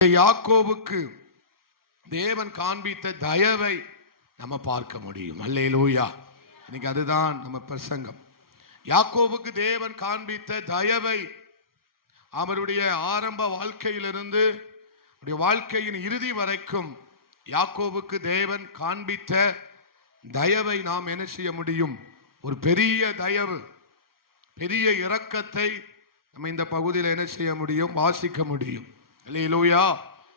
யாக்கோபுக்கு தேவன் காண்பித்த தயவை நம்ம பார்க்க முடியும். அல்லேலூயா. இன்னைக்கு அதுதான் நம்ம பிரசங்கம். யாக்கோபுக்கு தேவன் காண்பித்த தயவை அவருடைய ஆரம்ப வாழ்க்கையிலிருந்து வாழ்க்கையின் இறுதி வரைக்கும் யாக்கோபுக்கு தேவன் காண்பித்த தயவை நாம் என்ன செய்ய முடியும்? ஒரு பெரிய தயவு, பெரிய இரக்கத்தை நம்ம இந்த பகுதியில் என்ன செய்ய முடியும்? வாசிக்க முடியும். அல்லேலூயா.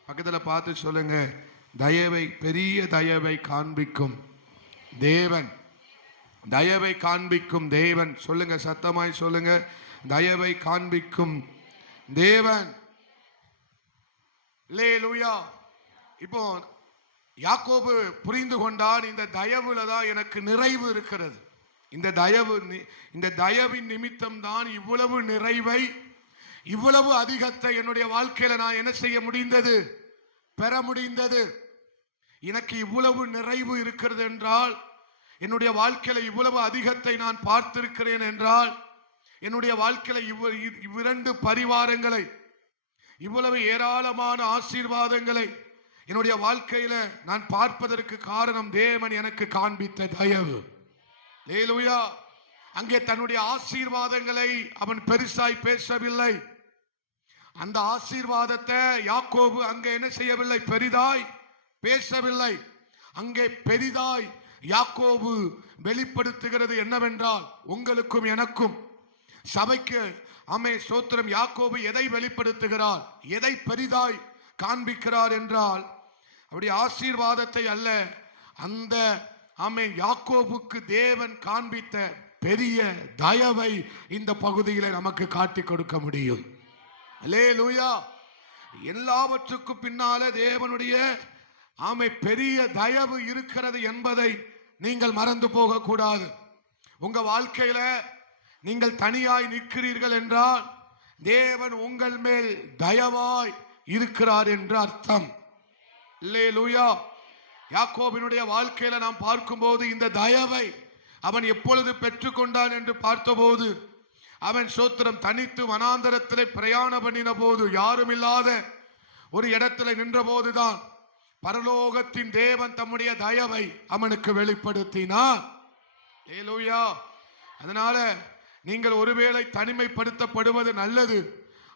பக்கத்தில் பார்த்து சொல்லுங்க, தயவை, பெரிய தயவை காண்பிக்கும் தேவன், தயவை காண்பிக்கும் தேவன். சொல்லுங்க, சத்தமாய் சொல்லுங்க, தயவை காண்பிக்கும் தேவன். அல்லேலூயா. இப்போ யாக்கோபு புரிந்து கொண்டான், இந்த தயவுல தான் எனக்கு நிறைவு இருக்கிறது. இந்த தயவின் நிமித்தம் தான் இவ்வளவு நிறைவை, இவ்வளவு அதிகத்தை என்னுடைய வாழ்க்கையில நான் என்ன செய்ய முடிந்தது? பெற முடிந்தது. எனக்கு இவ்வளவு நிறைவு இருக்கிறது என்றால், என்னுடைய வாழ்க்கையில இவ்வளவு அதிகத்தை நான் பார்த்திருக்கிறேன் என்றால், என்னுடைய வாழ்க்கையில இவ்விரண்டு பரிவாரங்களை, இவ்வளவு ஏராளமான ஆசீர்வாதங்களை என்னுடைய வாழ்க்கையில நான் பார்ப்பதற்கு காரணம் தேவன் எனக்கு காண்பித்த தயவு. அல்லேலூயா. அங்கே தன்னுடைய ஆசீர்வாதங்களை அவன் பெருசாய் பேசவில்லை. அந்த ஆசீர்வாதத்தை யாக்கோபு அங்கே என்ன செய்யவில்லை? பெரிதாய் பேசவில்லை. அங்கே பெரிதாய் யாக்கோபு வெளிப்படுத்துகிறது என்னவென்றால், உங்களுக்கும் எனக்கும் சபைக்கு ஆமே ஸ்தோத்திரம், யாக்கோபு எதை வெளிப்படுத்துகிறார், எதை பெரிதாய் காண்பிக்கிறார் என்றால், அப்படி ஆசீர்வாதத்தை அல்ல, அந்த ஆமே யாக்கோபுக்கு தேவன் காண்பித்த பெரிய தயவை இந்த பகுதியில் நமக்கு காட்டி கொடுக்க முடியும். அல்லேலூயா. எல்லாவற்றுக்கும் பின்னால தேவனுடைய ஆமை பெரிய தயவு இருக்கிறது என்பதை நீங்கள் மறந்து போக கூடாது. உங்க வாழ்க்கையில நீங்கள் தனியாய் நிற்கிறீர்கள் என்றால் தேவன் உங்கள் மேல் தயவாய் இருக்கிறார் என்று அர்த்தம். அல்லேலூயா. யாக்கோபினுடைய வாழ்க்கையில நாம் பார்க்கும்போது இந்த தயவை அவன் எப்பொழுது பெற்றுக்கொண்டான் என்று பார்த்தபோது, அவன் ஸ்தோத்திரம் தனித்து வனாந்தரத்திலே பிரயாணம் பண்ணின போது, யாரும் இல்லாத ஒரு இடத்துல நின்ற போதுதான் பரலோகத்தின் தேவன் தம்முடைய தயவை அவனுக்கு வெளிப்படுத்தினார். அல்லேலூயா. அதனால நீங்கள் ஒருவேளை தனிமைப்படுத்தப்படுவது நல்லது.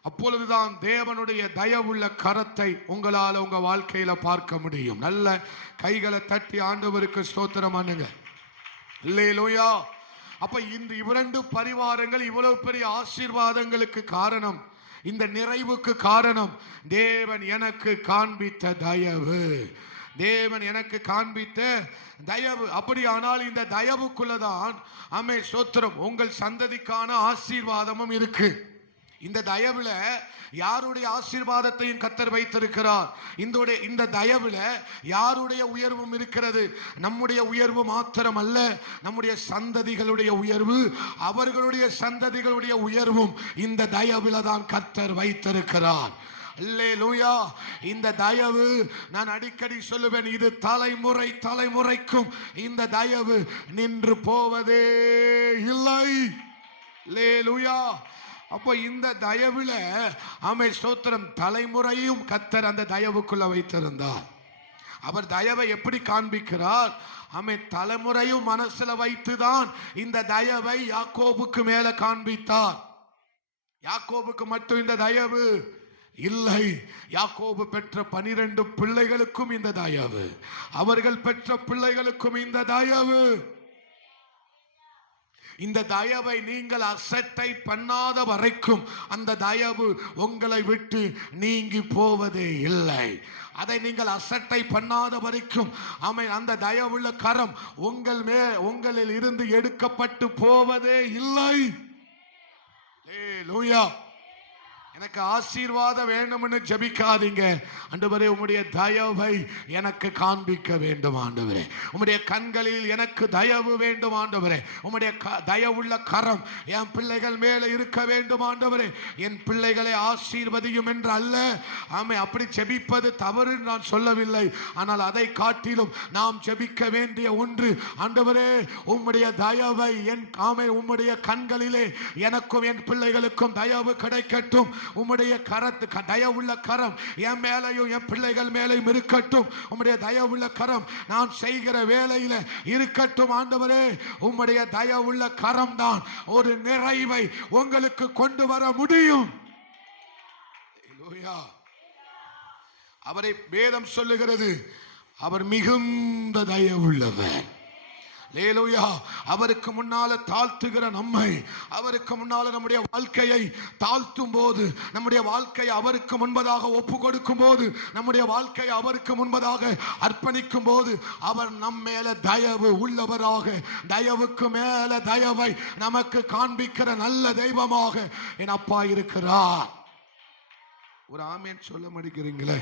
அப்பொழுதுதான் தேவனுடைய தயவுள்ள கரத்தை உங்களால் உங்க வாழ்க்கையில பார்க்க முடியும். நல்ல கைகளை தட்டி ஆண்டவருக்கு ஸ்தோத்திரம் பண்ணுங்க. அல்லேலூயா. அப்ப இந்த இரண்டு பரிவாரங்கள் இவ்வளவு பெரிய ஆசீர்வாதங்களுக்கு காரணம், இந்த நிறைவுக்கு காரணம் தேவன் எனக்கு காண்பித்த தயவு. தேவன் எனக்கு காண்பித்த தயவு. அப்படியானால் இந்த தயவுக்குள்ளதான் ஆமே ஸ்தோத்திரம் உங்கள் சந்ததிக்கான ஆசீர்வாதமும் இருக்கு. இந்த தயவுல யாருடைய ஆசீர்வாதத்தையும் கர்த்தர் வைத்திருக்கிறார். இந்த தயவுல யாருடைய உயர்வும் இருக்கிறது? நம்முடைய உயர்வு மாத்திரம் அல்ல, நம்முடைய சந்ததிகளுடைய உயர்வு, அவர்களுடைய சந்ததிகளுடைய உயர்வும் இந்த தயவுல தான் கர்த்தர் வைத்திருக்கிறார். அல்லேலூயா. இந்த தயவு, நான் அடிக்கடி சொல்லுவேன், இது தலைமுறை தலைமுறைக்கும் இந்த தயவு நின்று போவதே இல்லை. அல்லேலூயா. அப்போ இந்த தயவுல ஆமே ஸ்தோத்திரம் தலைமுறையும் கர்த்தர் அந்த தயவுக்குள்ள வைத்திருந்தார். அவர் தயவை எப்படி காண்பிக்கிறார்? ஆமே தலைமுறையும் மனசுல வைத்துதான் இந்த தயவை யாக்கோபுக்கு மேல காண்பித்தார். யாக்கோபுக்கு மட்டும் இந்த தயவு இல்லை, யாக்கோபு பெற்ற 12 பிள்ளைகளுக்கும் இந்த தயவு, அவர்கள் பெற்ற பிள்ளைகளுக்கும் இந்த தயவு. இந்த தயவை நீங்கள் அசட்டை பண்ணாத வரைக்கும் அந்த தயவு உங்களை விட்டு நீங்கி போவதே இல்லை. அதை நீங்கள் அசட்டை பண்ணாத வரைக்கும் அந்த தயவுள்ள கரம் உங்களில் இருந்து எடுக்கப்பட்டு போவதே இல்லை. அல்லேலூயா. எனக்கு ஆசீர்வாதம் வேண்டும்னு ஜெபிக்காதீங்க. ஆண்டவரே, உம்முடைய தயவை எனக்கு காண்பிக்க வேண்டும் ஆண்டவரே. உம்முடைய கண்களில் எனக்கு தயவு வேண்டும் ஆண்டவரே. உம்முடைய தயவுள்ள கரம் என் பிள்ளைகள் மேல இருக்க வேண்டும் ஆண்டவரே. என் பிள்ளைகளை ஆசீர்வதியும் என்று அல்ல, ஆமே அப்படி ஜெபிப்பது தவறு நான் சொல்லவில்லை. ஆனால் அதை காட்டிலும் நாம் ஜெபிக்க வேண்டிய ஒன்று, ஆண்டவரே உம்முடைய தயவை உம்முடைய கண்களிலே எனக்கும் என் பிள்ளைகளுக்கும் தயவு கிடைக்கட்டும். உம்முடைய கரத்து தயவுள்ள கரம் என் மேலையும் என் பிள்ளைகள் மேலையும் இருக்கட்டும். உம்முடைய தயவுள்ள கரம் நான் செய்கிற வேலையில இருக்கட்டும். ஆண்டவரே, உம்முடைய தயவுள்ள கரம் தான் ஒரு நிறைவை உங்களுக்கு கொண்டு வர முடியும். அவரை வேதம் சொல்லுகிறது, அவர் மிகுந்த தயவுள்ளவர். அல்லேலூயா. அவருக்கு முன்னால தாழ்த்துகிற நம்மை, அவருக்கு முன்னால நம்முடைய வாழ்க்கையை தாழ்த்தும் போது, நம்முடைய வாழ்க்கையை அவருக்கு முன்பதாக ஒப்பு கொடுக்கும் போது, நம்முடைய வாழ்க்கையை அவருக்கு முன்பதாக அர்ப்பணிக்கும் போது, அவர் நம் மேல தயவு உள்ளவராக, தயவுக்கு மேல தயவை நமக்கு காண்பிக்கிற நல்ல தெய்வமாக என் அப்பா இருக்கிறார். ஒரு ஆமென் சொல்ல மாட்டேங்கிறீங்களே?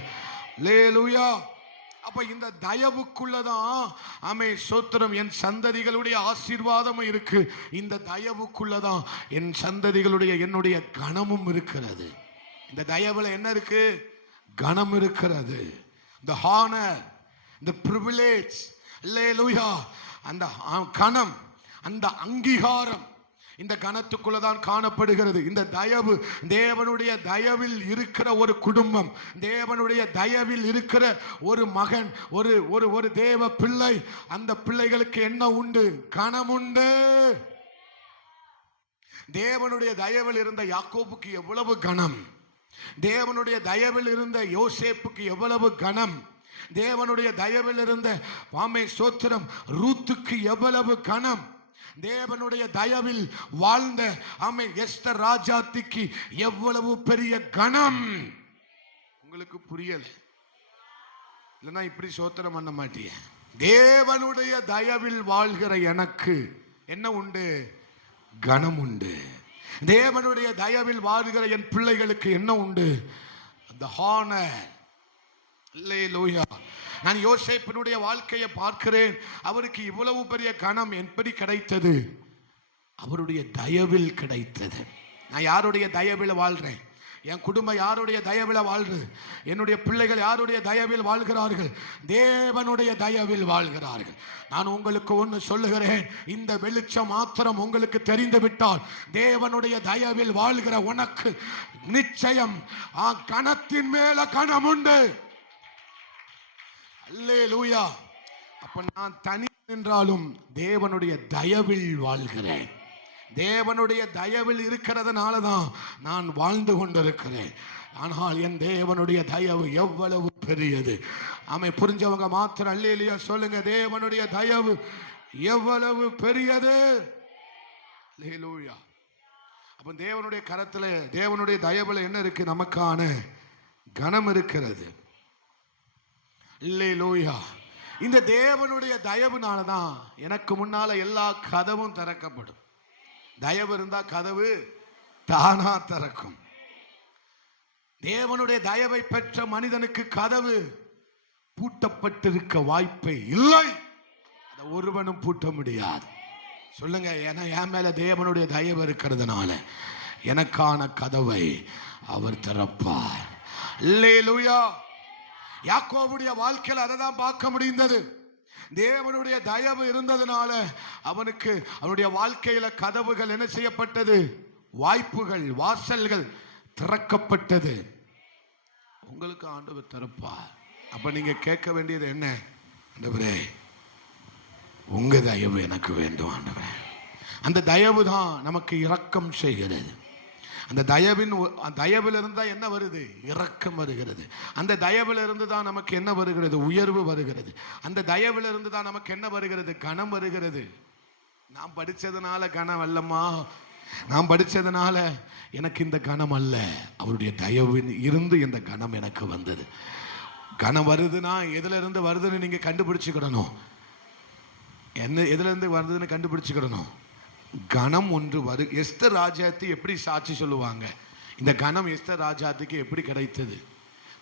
அல்லேலூயா. அப்ப இந்த தயவுக்குள்ளதான் ஆமே ஸ்தோத்திரம் என் சந்ததிகளுடைய ஆசீர்வாதமும் இருக்கு. இந்த தயவுக்குள்ளதான் என் சந்ததிகளுடைய என்னுடைய கனமும் இருக்கிறது. இந்த தயவுல என்ன இருக்கு? கனம் இருக்கிறது. the honor, the privilege, அல்லேலூயா. அந்த கனம், அந்த அங்கீகாரம் இந்த கனத்துக்குள்ளதான் காணப்படுகிறது. இந்த தயவு, தேவனுடைய தயவில் இருக்கிற ஒரு குடும்பம், தேவனுடைய தயவில் இருக்கிற ஒரு மகன், ஒரு தேவ பிள்ளை, அந்த பிள்ளைகளுக்கு என்ன உண்டு? கனம் உண்டு. தேவனுடைய தயவில் இருந்த யாக்கோபுக்கு எவ்வளவு கனம், தேவனுடைய தயவில் இருந்த யோசேப்புக்கு எவ்வளவு கனம், தேவனுடைய தயவில் இருந்த ஆமே ஸ்தோத்திரம் ரூத்துக்கு எவ்வளவு கனம், தேவனுடைய தயவில் வாழ்ந்த ஆமே எஸ்தர் ராஜாத்திக்கு எவ்வளவு பெரிய கனம். உங்களுக்கு புரியல? இல்லைன்னா இப்படி ஸ்தோத்திரம் பண்ண மாட்டீங்க. தேவனுடைய தயவில் வாழ்கிற எனக்கு என்ன உண்டு? கனம் உண்டு. தேவனுடைய தயவில் வாழ்கிற என் பிள்ளைகளுக்கு என்ன உண்டு? the honor. அல்லேலூயா. நான் யோசேப்பினுடைய வாழ்க்கையை பார்க்கிறேன். அவருக்கு இவ்வளவு பெரிய கனம் எப்படி கிடைத்தது? அவருடைய தயவில் கிடைத்தது. நான் யாருடைய தயவில் வாழ்றேன்? என் குடும்பம் யாருடைய தயவில் வாழ்றது? என்னுடைய பிள்ளைகள் யாருடைய தயவில் வாழ்கிறார்கள்? தேவனுடைய தயவில் வாழ்கிறார்கள். நான் உங்களுக்கு ஒன்று சொல்லுகிறேன், இந்த வெளிச்சம் மாத்திரம் உங்களுக்கு தெரிந்து விட்டால், தேவனுடைய தயவில் வாழ்கிற உனக்கு நிச்சயம் கனத்தின் மேல கனம் உண்டு. அல்லேலூயா. அப்ப நான் தனி நின்றாலும் தேவனுடைய தயவில் வாழ்கிறேன். தேவனுடைய தயவில் இருக்கிறதுனால தான் நான் வாழ்ந்து கொண்டிருக்கிறேன். ஆனால் என் தேவனுடைய தயவு எவ்வளவு பெரியது. ஆமை புரிஞ்சவங்க மாத்திரம் அல்லேலூயா சொல்லுங்க. தேவனுடைய தயவு எவ்வளவு பெரியது. அல்லேலூயா. அப்ப தேவனுடைய கரத்துல, தேவனுடைய தயவுல என்ன இருக்கு? நமக்கான கனம் இருக்கிறது. அல்லேலூயா. இந்த தேவனுடைய தயவுனாலதான் எனக்கு முன்னால எல்லா கதவும் திறக்கப்படும். தயவு இருந்தா கதவு தானா திறக்கும். தேவனுடைய தயவை பெற்ற மனிதனுக்கு கதவு பூட்டப்பட்டிருக்க வாய்ப்பே இல்லை. அதை ஒருவனும் பூட்ட முடியாது. சொல்லுங்க. ஏன்னா என் மேல தேவனுடைய தயவு இருக்கிறதுனால எனக்கான கதவை அவர் திறப்பார். அல்லேலூயா. யாக்கோபுடைய வாழ்க்கையில் அதை தான் பார்க்க முடிந்தது. தேவனுடைய தயவு இருந்ததுனால அவனுக்கு அவனுடைய வாழ்க்கையில கதவுகள் என்ன செய்யப்பட்டது? வாய்ப்புகள், வாசல்கள் திறக்கப்பட்டது. உங்களுக்கு ஆண்டவர் திறப்பார். அப்ப நீங்க கேட்க வேண்டியது என்ன? ஆண்டவரே, உங்க தயவு எனக்கு வேண்டும் ஆண்டவரே. அந்த தயவு தான் நமக்கு இரக்கம் செய்கிறது. அந்த தயவில் இருந்தா என்ன வருது? இரக்கம் வருகிறது. அந்த தயவில் இருந்து தான் நமக்கு என்ன வருகிறது? உயர்வு வருகிறது. அந்த தயவில் இருந்து தான் நமக்கு என்ன வருகிறது? கனம் வருகிறது. நான் படிச்சதுனால கனம் அல்லம்மா, நான் படிச்சதுனால எனக்கு இந்த கனம் அல்ல. அவருடைய தயவு இருந்து இந்த கனம் எனக்கு வந்தது. கனம் வருதுன்னா எதுல இருந்து வருதுன்னு நீங்க கண்டுபிடிச்சுக்கிடணும். என்ன எதுல இருந்து வருதுன்னு கண்டுபிடிச்சுக்கிடணும். கனம் ஒன்று எஸ்தர் ராஜாத்தி எப்படி சாட்சி சொல்லுவாங்க? இந்த கனம் எஸ்தர் ராஜாத்திக்கு எப்படி கிடைத்தது?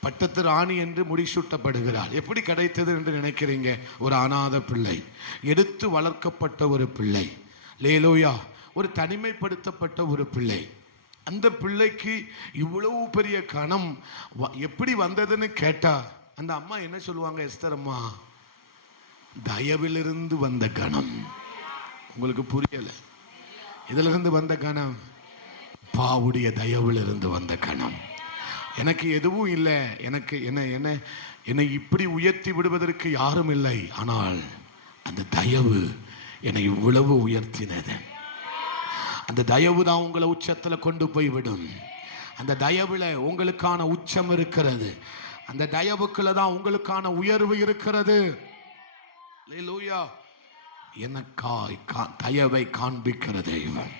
பட்டத்து ராணி என்று முடிசூட்டப்படுகிறாள். எப்படி கிடைத்தது என்று நினைக்கிறீங்க? ஒரு அநாத பிள்ளை, எடுத்து வளர்க்கப்பட்ட ஒரு பிள்ளை. லேலூயா. ஒரு தனிமைப்படுத்தப்பட்ட ஒரு பிள்ளை. அந்த பிள்ளைக்கு இவ்வளவு பெரிய கனம் எப்படி வந்ததுன்னு கேட்டா அந்த அம்மா என்ன சொல்லுவாங்க? எஸ்தர் அம்மா, தயவிலிருந்து வந்த கனம். உங்களுக்கு புரியல? இதுல இருந்து வந்த கனம். அப்பாவுடைய தயவில் இருந்து வந்த கணம். எனக்கு எதுவும் இல்லை, எனக்கு என்னை இப்படி உயர்த்தி விடுவதற்கு யாரும் இல்லை. ஆனால் அந்த தயவு என்னை இவ்வளவு உயர்த்தினது. அந்த தயவு தான் உங்களை உச்சத்துல கொண்டு போய் விடும். அந்த தயவுல உங்களுக்கான உச்சம் இருக்கிறது. அந்த தயவுக்குள்ள தான் உங்களுக்கான உயர்வு இருக்கிறது. அல்லேலூயா. எனக்காய் தயவை காண்பிக்கிற தெய்வம்.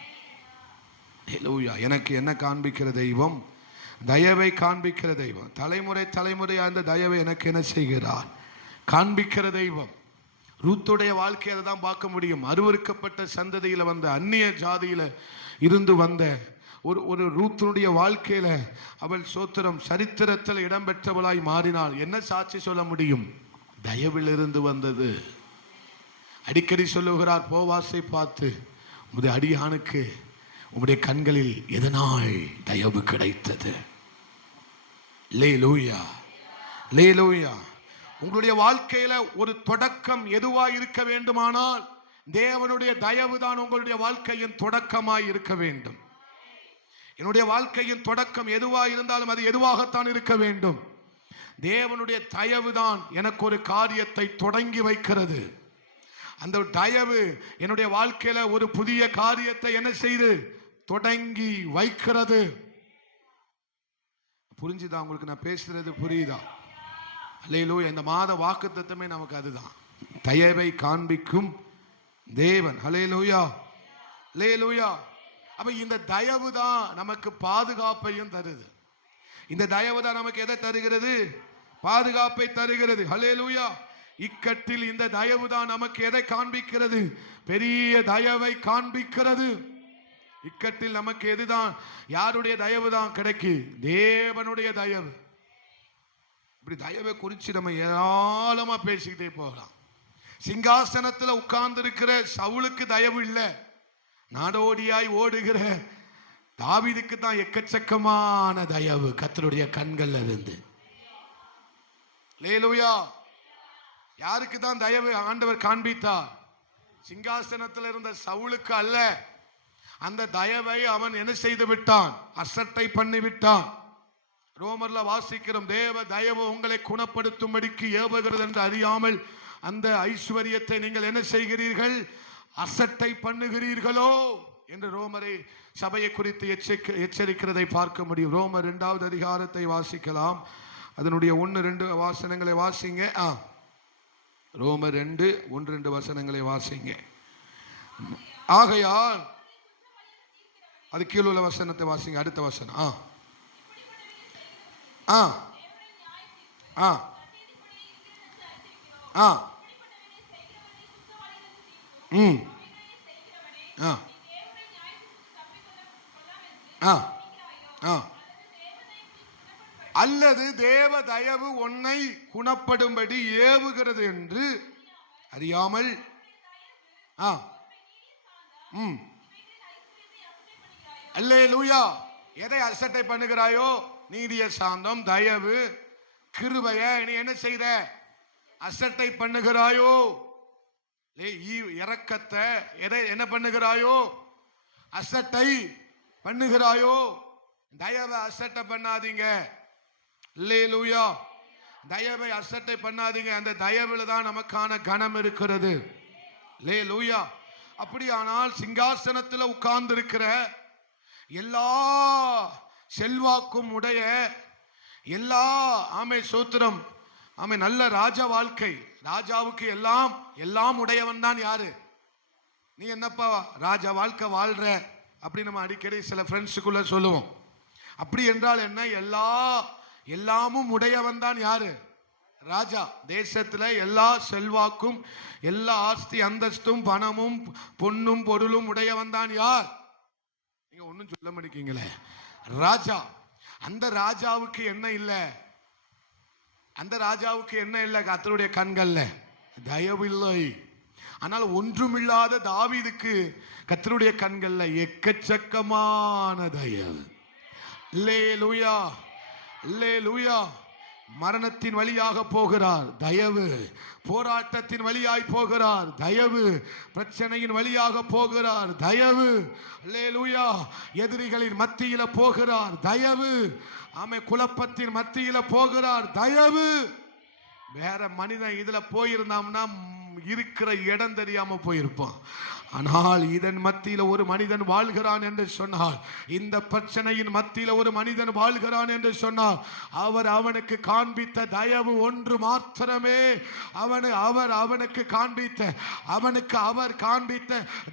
அல்லேலூயா. எனக்கு என்ன காண்பிக்கிற தெய்வம்? தயவை காண்பிக்கிற தெய்வம். தலைமுறை தலைமுறையா அந்த தயவை எனக்கு என்ன செய்கிறார்? காண்பிக்கிற தெய்வம். ரூத்துடைய வாழ்க்கையை தான் பார்க்க முடியும். அருவருக்கப்பட்ட சந்ததியில வந்த, அந்நிய ஜாதியில இருந்து வந்த ஒரு ரூத்துடைய வாழ்க்கையில அவள் சோத்திரம் சரித்திரத்தில் இடம்பெற்றவளாய் மாறினாள். என்ன சாட்சி சொல்ல முடியும்? தயவில் இருந்து வந்தது. அடிக்கடி சொல்லுகிறார் போவாசை பார்த்து, உம்முடைய அடியானுக்கு உம்முடைய கண்களில் எதனால் தயவு கிடைத்தது? அல்லேலூயா, அல்லேலூயா. உங்களுடைய வாழ்க்கையில ஒரு தொடக்கம் எதுவாய் இருக்க வேண்டுமானால் தேவனுடைய தயவு தான் உங்களுடைய வாழ்க்கையின் தொடக்கமாய் இருக்க வேண்டும். என்னுடைய வாழ்க்கையின் தொடக்கம் எதுவாய் இருந்தாலும் அது எதுவாகத்தான் இருக்க வேண்டும். தேவனுடைய தயவு தான் எனக்கு ஒரு காரியத்தை தொடங்கி வைக்கிறது. அந்த தயவு என்னுடைய வாழ்க்கையில ஒரு புதிய காரியத்தை என்ன செய்து தொடங்கி வைக்கிறது. புரிஞ்சுதா உங்களுக்கு? நான் பேசுறது புரியுதா? அல்லேலூயா. இந்த மாத வாக்குத்தத்தமே நமக்கு அதுதான், தயவை காண்பிக்கும் தேவன். அல்லேலூயா, அல்லேலூயா. அப்ப இந்த தயவு தான் நமக்கு பாதுகாப்பையும் தருது. இந்த தயவு தான் நமக்கு எதை தருகிறது? பாதுகாப்பை தருகிறது. அல்லேலூயா. இக்கட்டில் இந்த தயவு தான் நமக்கு எதை காண்பிக்கிறது? பெரிய தயவை காண்பிக்கிறது. இக்கட்டில் நமக்கு எதுதான், யாருடைய தயவு தான் கிடைக்கு? தேவனுடைய தயவு. இப்படி தயவை குறித்து நம்ம ஏராளமா பேசிக்கிட்டே போகலாம். சிங்காசனத்தில் உட்கார்ந்து இருக்கிற சவுலுக்கு தயவு இல்லை. நாடோடியாய் ஓடுகிற தாவீதுக்கு தான் எக்கச்சக்கமான தயவு கர்த்தருடைய கண்கள் இருந்து. அல்லேலூயா. யாருக்கு தான் தயவு ஆண்டவர் காண்பித்தார்? சிங்காசனத்தில் இருந்த சவுலுக்கு அல்ல. அந்த தயவை அவன் என்ன செய்து விட்டான்? அசட்டை பண்ணி விட்டான். ரோமர்ல வாசிக்கிறோம், தேவ தயவு உங்களை குணப்படுத்தும்படிக்கு ஏவுகிறது என்று அறியாமல் அந்த ஐஸ்வர்யத்தை நீங்கள் என்ன செய்கிறீர்கள்? அசட்டை பண்ணுகிறீர்களோ என்று ரோமரை சபையை குறித்து எச்சரிக்கிறதை பார்க்க முடியும். ரோமர் 2வது அதிகாரத்தை வாசிக்கலாம். அதனுடைய 1-2 வசனங்களை வாசிங்க. ரோமர் 2:1-2 வசனங்களை வாசிங்க. ஆகையால் அது கீழுள்ள வசனத்தை வாசிங்க. அடுத்த வசனம். அல்லது தேவ தயவு உன்னை குணப்படும்படி ஏவுகிறது என்று அறியாமல் அல்லேலூயா. எதை அசட்டை பண்ணுகிறாயோ? நீதிய சாந்தம், தயவு, கிருபைய நீ என்ன செய்த? அசட்டை பண்ணுகிறாயோ? இரக்கத்தை எதை என்ன பண்ணுகிறாயோ? அசட்டை பண்ணுகிறாயோ? தயவை அசட்டை பண்ணாதீங்க. அல்லேலூயா. தயவை அசட்டை பண்ணாதீங்க. அந்த தயவுல தான் நமக்கான கனம் இருக்கிறது. அல்லேலூயா. அப்படியானால் சிங்காசனத்தில் உட்கார்ந்து இருக்கிற எல்லா செல்வாக்கும் உடைய எல்லா சூத்திரம் நல்ல ராஜா வாழ்க்கை, ராஜாவுக்கு எல்லாம் உடையவன் தான் யாரு? நீ என்னப்பா ராஜா வாழ்க்கை வாழ்ற அப்படி நம்ம அடிக்கடி சில ஃப்ரெண்ட்ஸுக்குள்ள சொல்லுவோம். அப்படி என்றால் என்ன? எல்லாமும் உடையவன் தான் யாரு? ராஜா. தேசத்துல எல்லா செல்வாக்கும், எல்லா ஆஸ்தி அந்தஸ்தும், பணமும் பொன்னும் பொருளும் உடையவன் தான் யார்? நீங்க ஒன்னும் சொல்ல மாட்டீங்களே, ராஜா. அந்த ராஜாவுக்கு என்ன இல்லை? அந்த ராஜாவுக்கு என்ன இல்லை? கர்த்தருடைய கண்கள்ல தயவு இல்லை. ஆனால் ஒன்றுமில்லாத தாவீதுக்கு கர்த்தருடைய கண்கள்ல எக்கச்சக்கமான தயவு. அல்லேலூயா, அல்லேலூயா. மரணத்தின் வழியாக போகிறார், தயவு. போராட்டத்தின் வழியாய் போகிறார், தயவு. பிரச்சனையின் வழியாக போகிறார், தயவு. அல்லேலூயா. எதிரிகளின் மத்தியில போகிறார், தயவு. குழப்பத்தின் மத்தியில போகிறார், தயவு. வேற மனிதன் இதுல போயிருந்தாம்னா இருக்கிற இடம் தெரியாம போயிருப்பான். ஆனால் இதன் மத்தியில ஒரு மனிதன் வாழ்கிறான் என்று சொன்னால், இந்த பிரச்சனையின் மத்தியில ஒரு மனிதன் வாழ்கிறான் என்று சொன்னால், அவனுக்கு காண்பித்த தயவு ஒன்று மாத்திரமே. அவனுக்கு காண்பித்த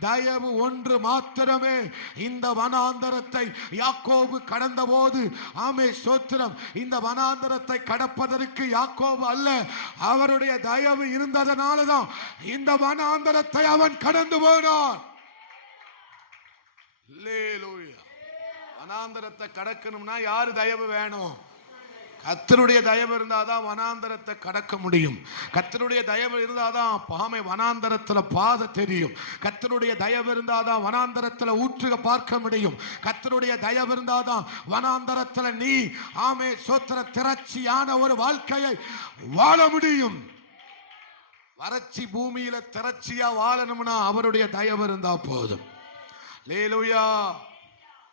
தயவு ஒன்று மாத்திரமே. இந்த வனாந்தரத்தை யாக்கோபு கடந்த போது, ஆமே ஸ்தோத்திரம், இந்த வனாந்தரத்தை கடப்பதற்கு யாக்கோபு அல்ல, அவருடைய தயவு இருந்ததனாலதான் இந்த வனாந்தரத்தை அவன் கடந்து போனான். வனாந்தரத்தை கடக்கணும்னா யாரு தயவு வேணும்? கர்த்தருடைய தயவு இருந்தாதான் வனாந்தரத்தை கடக்க முடியும். கர்த்தருடைய தயவு இருந்தாதான் வனாந்தரத்துல பாதை தெரியும். கர்த்தருடைய தயவு இருந்தாதான் வனாந்தரத்துல ஊற்றுக பார்க்க முடியும். கர்த்தருடைய தயவு இருந்தாதான் வனாந்தரத்துல நீ சோத்திர திரட்சியான ஒரு வாழ்க்கையை வாழ முடியும். வறட்சி பூமியில திரட்சியா வாழணும்னா அவருடைய தயவு இருந்தா போதும். அல்லேலூயா.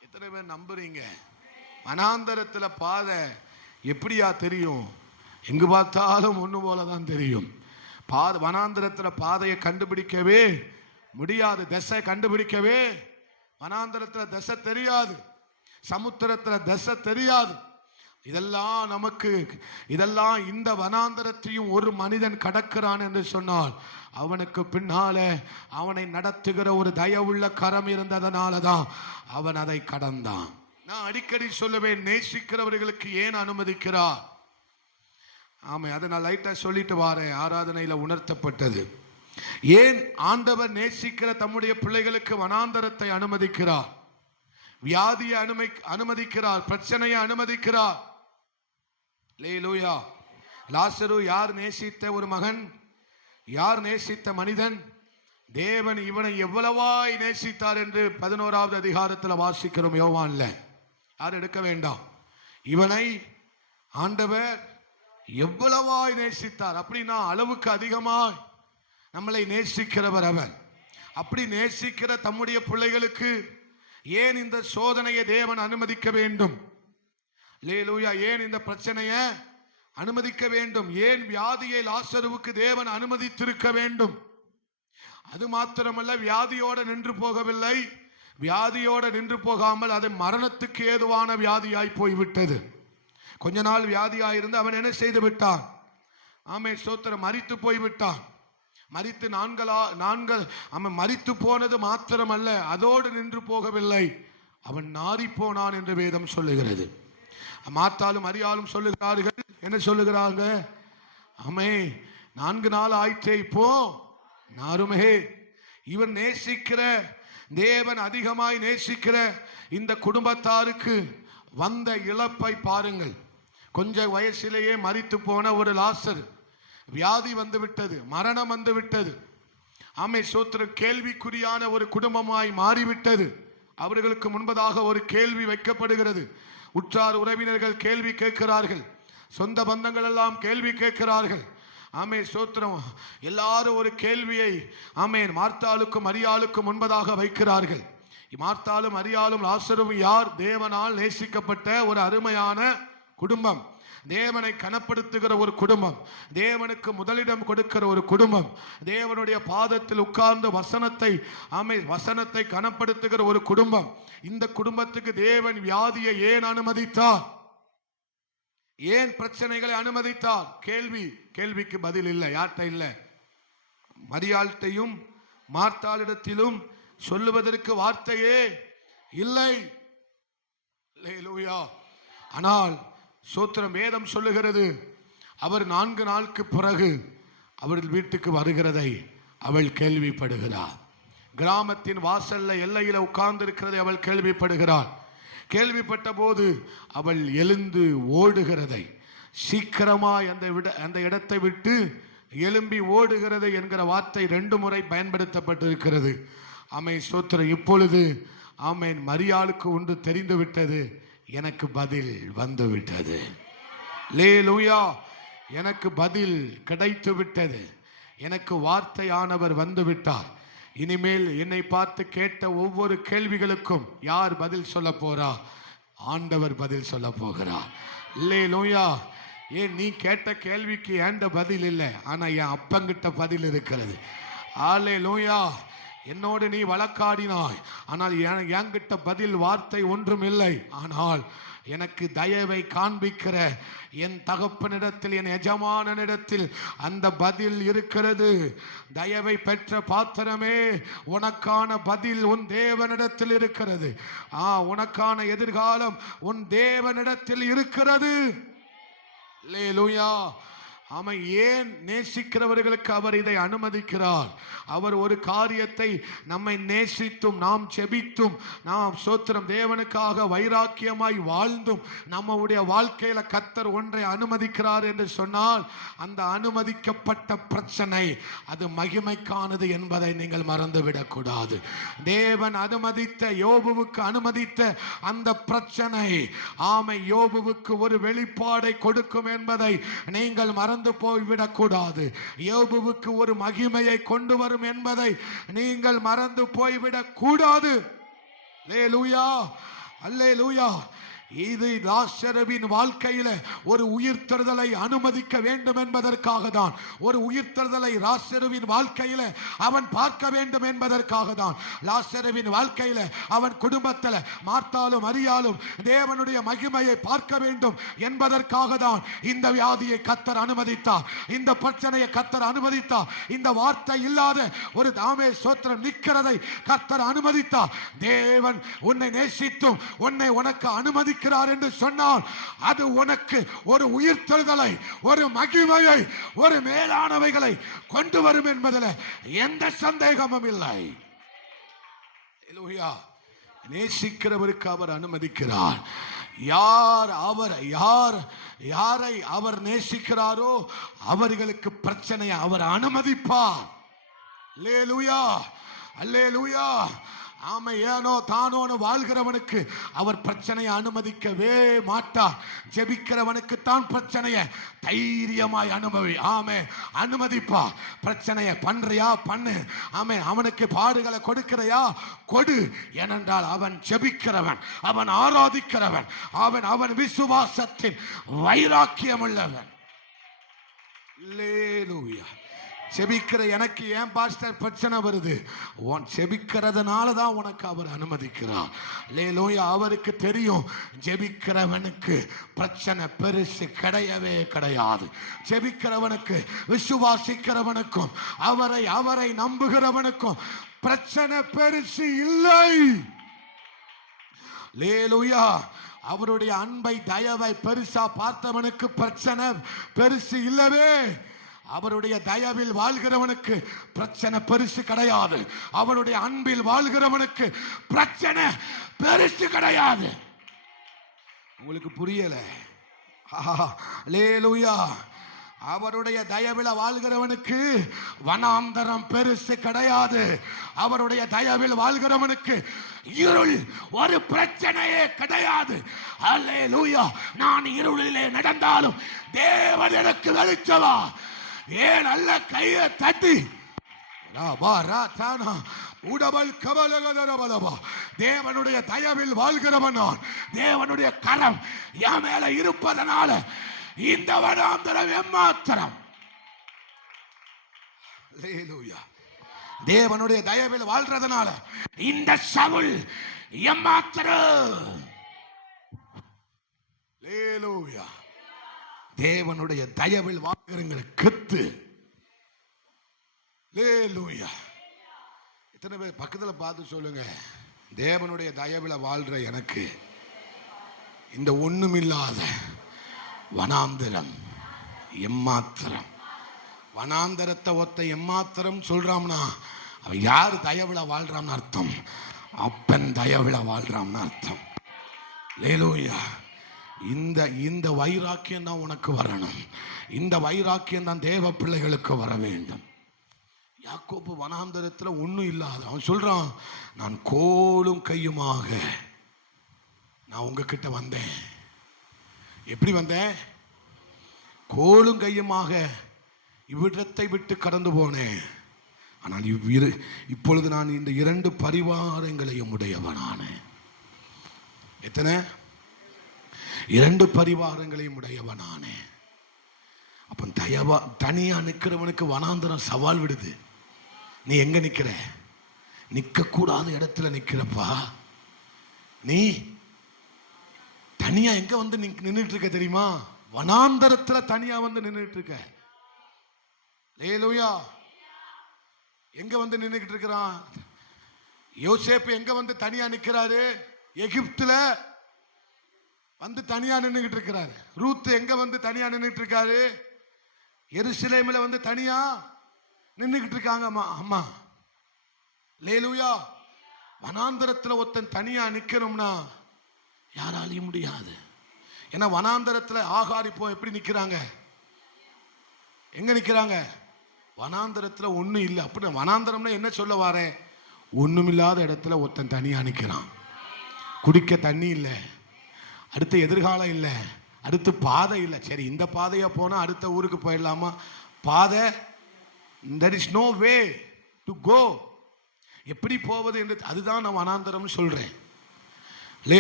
எத்தனை பேர் நம்புறீங்க? வனாந்தரத்துல பாதை எப்படியா தெரியும்? எங்கு பார்த்தாலும் ஒண்ணு போலதான் தெரியும். வனாந்தரத்துல பாதையை கண்டுபிடிக்கவே முடியாது. திசை கண்டுபிடிக்கவே வனாந்தரத்துல திசை தெரியாது, சமுத்திரத்துல திசை தெரியாது. இதெல்லாம் இந்த வனாந்தரத்தையும் ஒரு மனிதன் கடக்கிறான் என்று சொன்னால், அவனுக்கு பின்னால அவனை நடத்துகிற ஒரு தயவுள்ள கரம் இருந்ததனாலதான் அவன் அதை கடந்தான். நான் அடிக்கடி சொல்லுவேன், நேசிக்கிறவர்களுக்கு ஏன் அனுமதிக்கிறார்? அதை நான் லைட்டா சொல்லிட்டு வாரேன். ஆராதனையில உணர்த்தப்பட்டது. ஏன் ஆண்டவர் நேசிக்கிற தம்முடைய பிள்ளைகளுக்கு வனாந்தரத்தை அனுமதிக்கிறார், வியாதியை அனுமதிக்கிறார், பிரச்சனையை அனுமதிக்கிறார்? அல்லேலூயா. லாசரு யார் நேசித்த ஒரு மகன், யார் நேசித்த மனிதன்? தேவன் இவனை எவ்வளவாய் நேசித்தார் என்று 11வது அதிகாரத்தில் வாசிக்கிறோம் யோவான்ல. யார் எடுக்க வேண்டாம். இவனை ஆண்டவர் எவ்வளவாய் நேசித்தார் அப்படின்னா, அளவுக்கு அதிகமாய் நம்மளை நேசிக்கிறவர் அவர். அப்படி நேசிக்கிற தம்முடைய பிள்ளைகளுக்கு ஏன் இந்த சோதனையை தேவன் அனுமதிக்க வேண்டும்? அல்லேலூயா. ஏன் இந்த பிரச்சனையை அனுமதிக்க வேண்டும்? ஏன் வியாதியை லாசருவுக்கு தேவன் அனுமதித்திருக்க வேண்டும்? அது மாத்திரமல்ல, வியாதியோட நின்று போகவில்லை. வியாதியோட நின்று போகாமல் அது மரணத்துக்கு ஏதுவான வியாதியாய் போய்விட்டது. கொஞ்ச நாள் வியாதியாயிருந்து அவன் என்ன செய்து விட்டான்? ஸ்தோத்திரம், மரித்து போய்விட்டான். மரித்து அவன் மரித்து போனது மாத்திரமல்ல, அதோடு நின்று போகவில்லை, அவன் நாறி போனான் என்று வேதம் சொல்லுகிறது. மாத்தாலும் மரியாலும் சொல்லுகிறார்கள். என்ன சொல்லுகிறாங்க? 4 நாள் ஆயிற்றே, இப்போ நாருமே. இவன் நேசிக்கிற தேவன் அதிகமாய் நேசிக்கிற இந்த குடும்பத்தாருக்கு வந்த இழப்பை பாருங்கள். கொஞ்ச வயசிலேயே மரித்து போன ஒரு லாசர், வியாதி வந்து விட்டது, மரணம் வந்து விட்டது. சோத்திரம், கேள்விக்குறியான ஒரு குடும்பமாய் மாறிவிட்டது. அவர்களுக்கு முன்பதாக ஒரு கேள்வி வைக்கப்படுகிறது. உற்றார் உறவினர்கள் கேள்வி கேட்கிறார்கள், சொந்த பந்தங்கள் எல்லாம் கேள்வி கேட்கிறார்கள். சோத்திரம், எல்லாரும் ஒரு கேள்வியை மார்த்தாளுக்கும் மரியாளுக்கும் முன்பதாக வைக்கிறார்கள். மார்த்தாலும் மரியாளும் லாசரும் யார்? தேவனால் நேசிக்கப்பட்ட ஒரு அருமையான குடும்பம், தேவனை கனப்படுத்துகிற ஒரு குடும்பம், தேவனுக்கு முதலிடம் கொடுக்கிற ஒரு குடும்பம், தேவனுடைய பாதத்தில் உட்கார்ந்து வசனத்தை கனப்படுத்துகிற ஒரு குடும்பம். இந்த குடும்பத்துக்கு தேவன் வியாதியை ஏன் அனுமதித்தார்? ஏன் பிரச்சனைகளை அனுமதித்தார்? கேள்விக்கு பதில் இல்லை. யார்கிட்ட இல்லை? மரியாள்கிட்டையும் மார்த்தாளிடத்திலும் சொல்லுவதற்கு வார்த்தையே இல்லை. ஆனால் சோத்திரம், வேதம் சொல்லுகிறது, அவர் 4 நாளுக்கு பிறகு அவர்கள் வீட்டுக்கு வருகிறதை அவள் கேள்விப்படுகிறார். கிராமத்தின் வாசல்ல எல்லையில உட்கார்ந்து இருக்கிறதை அவள் கேள்விப்படுகிறாள். கேள்விப்பட்ட போது அவள் எழுந்து ஓடுகிறதை, சீக்கிரமாய் அந்த இடத்தை விட்டு எழும்பி ஓடுகிறது என்கிற வார்த்தை 2 முறை பயன்படுத்தப்பட்டிருக்கிறது. சோத்திரம், இப்பொழுது மரியாளுக்கு ஒன்று தெரிந்து விட்டது, எனக்கு பதில் வந்து விட்டது. அல்லேலூயா. எனக்கு பதில் கிடைத்து விட்டது. எனக்கு வார்த்தையானவர் வந்து விட்டார். இனிமேல் என்னை பார்த்து கேட்ட ஒவ்வொரு கேள்விகளுக்கும் யார் பதில் சொல்ல போறா? ஆண்டவர் பதில் சொல்ல போகிறார். அல்லேலூயா. ஏன் நீ கேட்ட கேள்விக்கு ஏண்ட பதில் இல்லை, ஆனா என் அப்பங்கிட்ட பதில் இருக்கிறது. அல்லேலூயா. என்னோடு நீ வழக்காடினாய், ஆனால் என்கிட்ட பதில் வார்த்தை ஒன்றும் இல்லை. ஆனால் எனக்கு தயவை காண்பிக்கிற என் தகப்பனிடத்தில், என் எஜமானனிடத்தில் அந்த பதில் இருக்கிறது. தயவை பெற்ற பாத்திரமே, உனக்கான பதில் உன் தேவனிடத்தில் இருக்கிறது. உனக்கான எதிர்காலம் உன் தேவனிடத்தில் இருக்கிறது. அல்லேலூயா. ஆமாம். ஏன் நேசிக்கிறவர்களுக்கு அவர் இதை அனுமதிக்கிறார்? அவர் ஒரு காரியத்தை நம்மை நேசித்தும் நாம் செபித்தும் நாம் சோத்திரம் தேவனுக்காக வைராக்கியமாய் வாழ்ந்தும் நம்முடைய வாழ்க்கையில கர்த்தர் ஒன்றை அனுமதிக்கிறார் என்று சொன்னால், அந்த அனுமதிக்கப்பட்ட பிரச்சனை அது மகிமைக்கானது என்பதை நீங்கள் மறந்துவிடக் கூடாது. தேவன் அனுமதித்த, யோபுவுக்கு அனுமதித்த அந்த பிரச்சனை யோபுவுக்கு ஒரு வெளிப்பாடை கொடுக்கும் என்பதை நீங்கள் மறந்து போய்விடக் கூடாது. யோபுவுக்கு ஒரு மகிமையை கொண்டு வரும் என்பதை நீங்கள் மறந்து போய்விடக் கூடாது. அல்லேலூயா, அல்லேலூயா. இது லாசருவின் வாழ்க்கையில ஒரு உயிர்த்தெழுதலை அனுமதிக்க வேண்டும் என்பதற்காக தான். ஒரு உயிர்த்தெழுதலை லாசருவின் வாழ்க்கையில அவன் பார்க்க வேண்டும் என்பதற்காக தான். லாசருவின் வாழ்க்கையில அவன் குடும்பத்தில் மார்த்தாலும் மரியாளும் தேவனுடைய மகிமையை பார்க்க வேண்டும் என்பதற்காக தான் இந்த வியாதியை கர்த்தர் அனுமதித்தார். இந்த பிரச்சனையை கர்த்தர் அனுமதித்தார். இந்த வார்த்தை இல்லாத ஒரு தாமே சோத்திரம் நிற்கிறதை கர்த்தர் அனுமதித்தார். தேவன் உன்னை நேசித்தும் உன்னை உனக்கு அனுமதி என்று சொன்னால், அது உனக்கு ஒரு உயிர்த்தெழுதலை, ஒரு மகிமையை, ஒரு மேலானவைகளை கொண்டு வரும் என்பதில் எந்த சந்தேகமும் இல்லை. நேசிக்கிறவருக்கு அவர் அனுமதிக்கிறார். யாரை அவர் நேசிக்கிறாரோ அவர்களுக்கு பிரச்சனையை அவர் அனுமதிப்பார். அல்லேலூயா, அல்லேலூயா. ஆமா. ஏனோ தானோன்னு வாழ்கிறவனுக்கு அவர் பிரச்சனையை அனுமதிக்கவே மாட்டார். ஜெபிக்கிறவனுக்கு தான் பிரச்சனையை தைரியமாய் அனுமதிப்பா. பிரச்சனையை பண்றியா பண்ணு. ஆமே. அவனுக்கு பாடுகளை கொடுக்கிறையா கொடு. ஏனென்றால் அவன் ஜெபிக்கிறவன், அவன் ஆராதிக்கிறவன், அவன் விசுவாசத்தின் வைராக்கியம் உள்ளவன். அல்லேலூயா. செபிக்கிற எனக்கு ஏன் பாஸ்டர் பிரச்சனை வருது? செபிக்கிறதுனால தான் உனக்கு அவர் அனுமதிக்கிறார். அல்லேலூயா. அவருக்கு தெரியும் ஜெபிக்கிறவனுக்கு பிரச்சனை பெருசு கிடையவே கிடையாது. ஜெபிக்கிறவனுக்கு, விசுவாசிக்கிறவனுக்கும், அவரை நம்புகிறவனுக்கும் பிரச்சனை பெருசு இல்லை. அல்லேலூயா. அவருடைய அன்பை, தயவை பெருசா பார்த்தவனுக்கு பிரச்சனை பெருசு இல்லவே. அவருடைய தயவில் வாழ்கிறவனுக்கு பிரச்சனை பெருசு கிடையாது. அவருடைய அன்பில் வாழ்கிறவனுக்கு பிரச்சனை பெருசு கிடையாது. உங்களுக்கு புரியல? அல்லேலூயா. அவருடைய தயவில் வாழ்கிறவனுக்கு வனாந்தரம் பெருசு கிடையாது. அவருடைய தயவில் வாழ்கிறவனுக்கு இருள் ஒரு பிரச்சனையே கிடையாது. அல்லேலூயா. நான் இருளிலே நடந்தாலும் தேவன் எனக்கு வெளிச்சமா. ஏன் அல்ல கையை தட்டி தேவனுடைய தயவில் வாழ்கிறவன் நான். தேவனுடைய கரம் என் மேல இருப்பதனால இந்த வனாந்தரம் எம்மாத்திரம். தேவனுடைய தயவில் வாழ்றதுனால இந்த சவுல் எம்மாத்திரம். தேவனுடைய தயவில் வாழ்கிற கத்து. இத்தனை பேர் பக்கத்துல பார்த்து சொல்லுங்க, தேவனுடைய தயவில் வாழ்ற எனக்கு இந்த ஒண்ணுமில்லாத வனாந்தரம் எம்மாத்திரம். வனாந்தரத்தை ஒத்த எம்மாத்திரம் சொல்றான்னா அவன் யாரு தயவுல வாழ்றான்னு அர்த்தம்? அப்பன் தயவுல வாழ்றான்னு அர்த்தம். அல்லேலூயா. இந்த வைராக்கியம் தான் உனக்கு வரணும். இந்த வைராக்கியம் தான் தேவ பிள்ளைகளுக்கு வர வேண்டும். யாக்கோபு வனாந்தரத்துல ஒண்ணும் இல்லாத அவன் சொல்றான், நான் கோலும் கையுமாக நான் உங்ககிட்ட வந்தேன். எப்படி வந்தேன்? கோலும் கையுமாக இவ்விடத்தை விட்டு கடந்து போனேன். ஆனால் இப்பொழுது நான் இந்த 2 பரிவாரங்களையும் உடையவனான. எத்தனை? 2 பரிவாரங்களையும் உடையவனான. அப்ப தனியா நிக்கிறவனுக்கு வனாந்தரம் சவால் விடுது. நீ எங்க நிக்கிற? நிக்க கூடாத இடத்துல நிக்கிறப்பா. நீ தனியா எங்க வந்து நின்றுட்டு இருக்க தெரியுமா? வனாந்தரத்துல தனியா வந்து நின்றுட்டு இருக்க. ஹல்லேலூயா. எங்க வந்து நின்றுட்டு இருக்கிறான்? யோசேப்பு எங்க வந்து தனியா நிக்கிறாரு? எகிப்துல வந்து தனியா நின்றுகிட்டு இருக்கிறாரு. ரூத் எங்க வந்து தனியா நின்றுட்டு இருக்காரு? எருசலேமில் வந்து தனியா நின்றுகிட்டு இருக்காங்க. அம்மா ஹல்லேலூயா. வனாந்தரத்துல ஒருத்தன் தனியா நிக்கணும்னா யாராலையும் முடியாது. ஏன்னா வனாந்தரத்துல ஆகார் இப்போ எப்படி நிக்கிறாங்க? எங்க நிக்கிறாங்க? வனாந்தரத்துல ஒண்ணும் இல்லை. அப்படி வனாந்தரம்னா என்ன சொல்ல வாரேன்? ஒண்ணுமில்லாத இடத்துல ஒருத்தன் தனியா நிக்கிறான். குடிக்க தண்ணி இல்லை, அடுத்த எதிர்காலம் இல்லை, அடுத்து பாதை இல்லை. சரி, இந்த பாதையா போனா அடுத்த ஊருக்கு போயிடலாமா? பாதை, there is no way to go. எப்படி போவது என்று அதுதான் நான் வனாந்தரம் சொல்றேன்.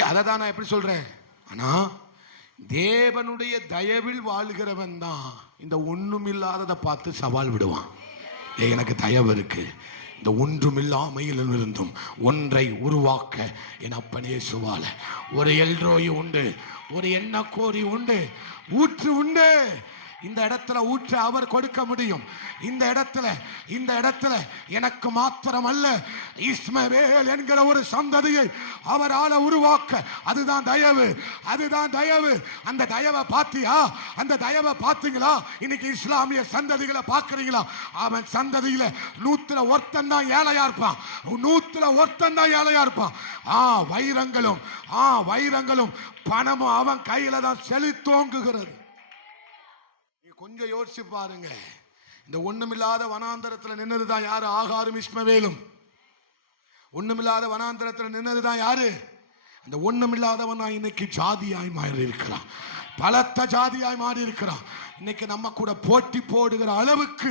அதை தான் நான் எப்படி சொல்றேன்? ஆனா தேவனுடைய தயவில் வாழ்கிறவன் தான் இந்த ஒண்ணுமில்லாததை பார்த்து சவால் விடுவான். எனக்கு தயவு இருக்கு, இந்த ஒன்றுமில்லாமையிலிருந்தும் ஒன்றை உருவாக்க என் அப்பனே சுவால ஒரு எல்ரோய் உண்டு, ஒரு எண்ணக்கோரி உண்டு, ஊற்று உண்டு. இந்த இடத்துல ஊற்ற அவர் கொடுக்க முடியும். இந்த இடத்துல எனக்கு மாத்திரம் அல்ல, இஸ்மவேல் என்கிற ஒரு சந்ததியை அவரால் உருவாக்க. அதுதான் தயவு, அதுதான் தயவு. அந்த தயவை பார்த்தியா? அந்த தயவை பார்த்தீங்களா? இன்னைக்கு இஸ்லாமிய சந்ததிகளை பார்க்கிறீங்களா? அவன் சந்ததியில 100ல ஒருத்தன் தான் ஏழையா இருப்பான். 100ல ஒருத்தன் தான் ஏழையா இருப்பான். வைரங்களும் பணமும் அவன் கையில தான் செழித்தோங்குகிறது. கொஞ்சம் யோசிச்சு பாருங்க. இந்த ஒண்ணுமில்லாத வனாந்தரத்துல நின்னதுதான் யாரு? ஆகாரும் இஸ்மவேலும். ஒண்ணுமில்லாத வனாந்தரத்துல நின்னதுதான் யாரு? அந்த ஒண்ணுமில்லாதவன் இன்னைக்கு ஜாதியாய் மாறி இருக்கிறான், பலத்த ஜாதியாய் மாறி இருக்கிறான். இன்னைக்கு நம்ம கூட போட்டி போடுகிற அளவுக்கு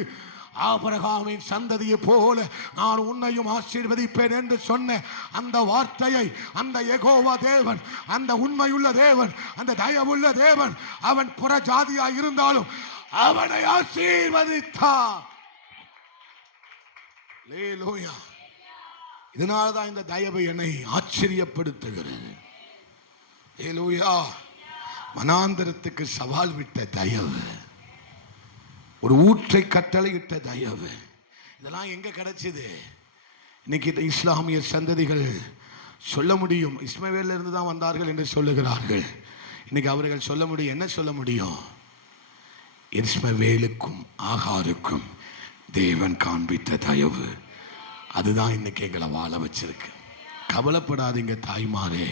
ஆபிரகாமின் சந்ததியை போல நான் உன்னையும் ஆசீர்வதிப்பேன் என்று சொன்ன அந்த வார்த்தையை அந்த யெகோவா தேவன், அந்த உண்மையுள்ள தேவன், அந்த தயவுள்ள தேவன், அவன் புற ஜாதியாய் இருந்தாலும் அவனை ஆசீர்வதித்தார். ஹல்லேலூயா. இதனால்தான் இந்த தயவு என்னை ஆச்சரியப்படுத்துகிறது. ஹல்லேலூயா. வனாந்தரத்துக்கு சவால் விட்ட தயவு, ஒரு ஊற்றை கட்டளையிட்ட தயவு, இதெல்லாம் எங்க கிடைச்சது? இன்னைக்கு இஸ்லாமிய சந்ததிகள் சொல்ல முடியும், இஸ்மவேல்ல இருந்து தான் வந்தார்கள் என்று சொல்லுகிறார்கள். இன்னைக்கு அவர்கள் சொல்ல முடியும், என்ன சொல்ல முடியும்? இஸ்மவேலுக்கும் ஆகாருக்கும் தேவன் காண்பித்த தயவு, அதுதான் இன்னைக்கு எங்களை வாழ வச்சிருக்கு. கவலைப்படாதீங்க தாய்மாரே,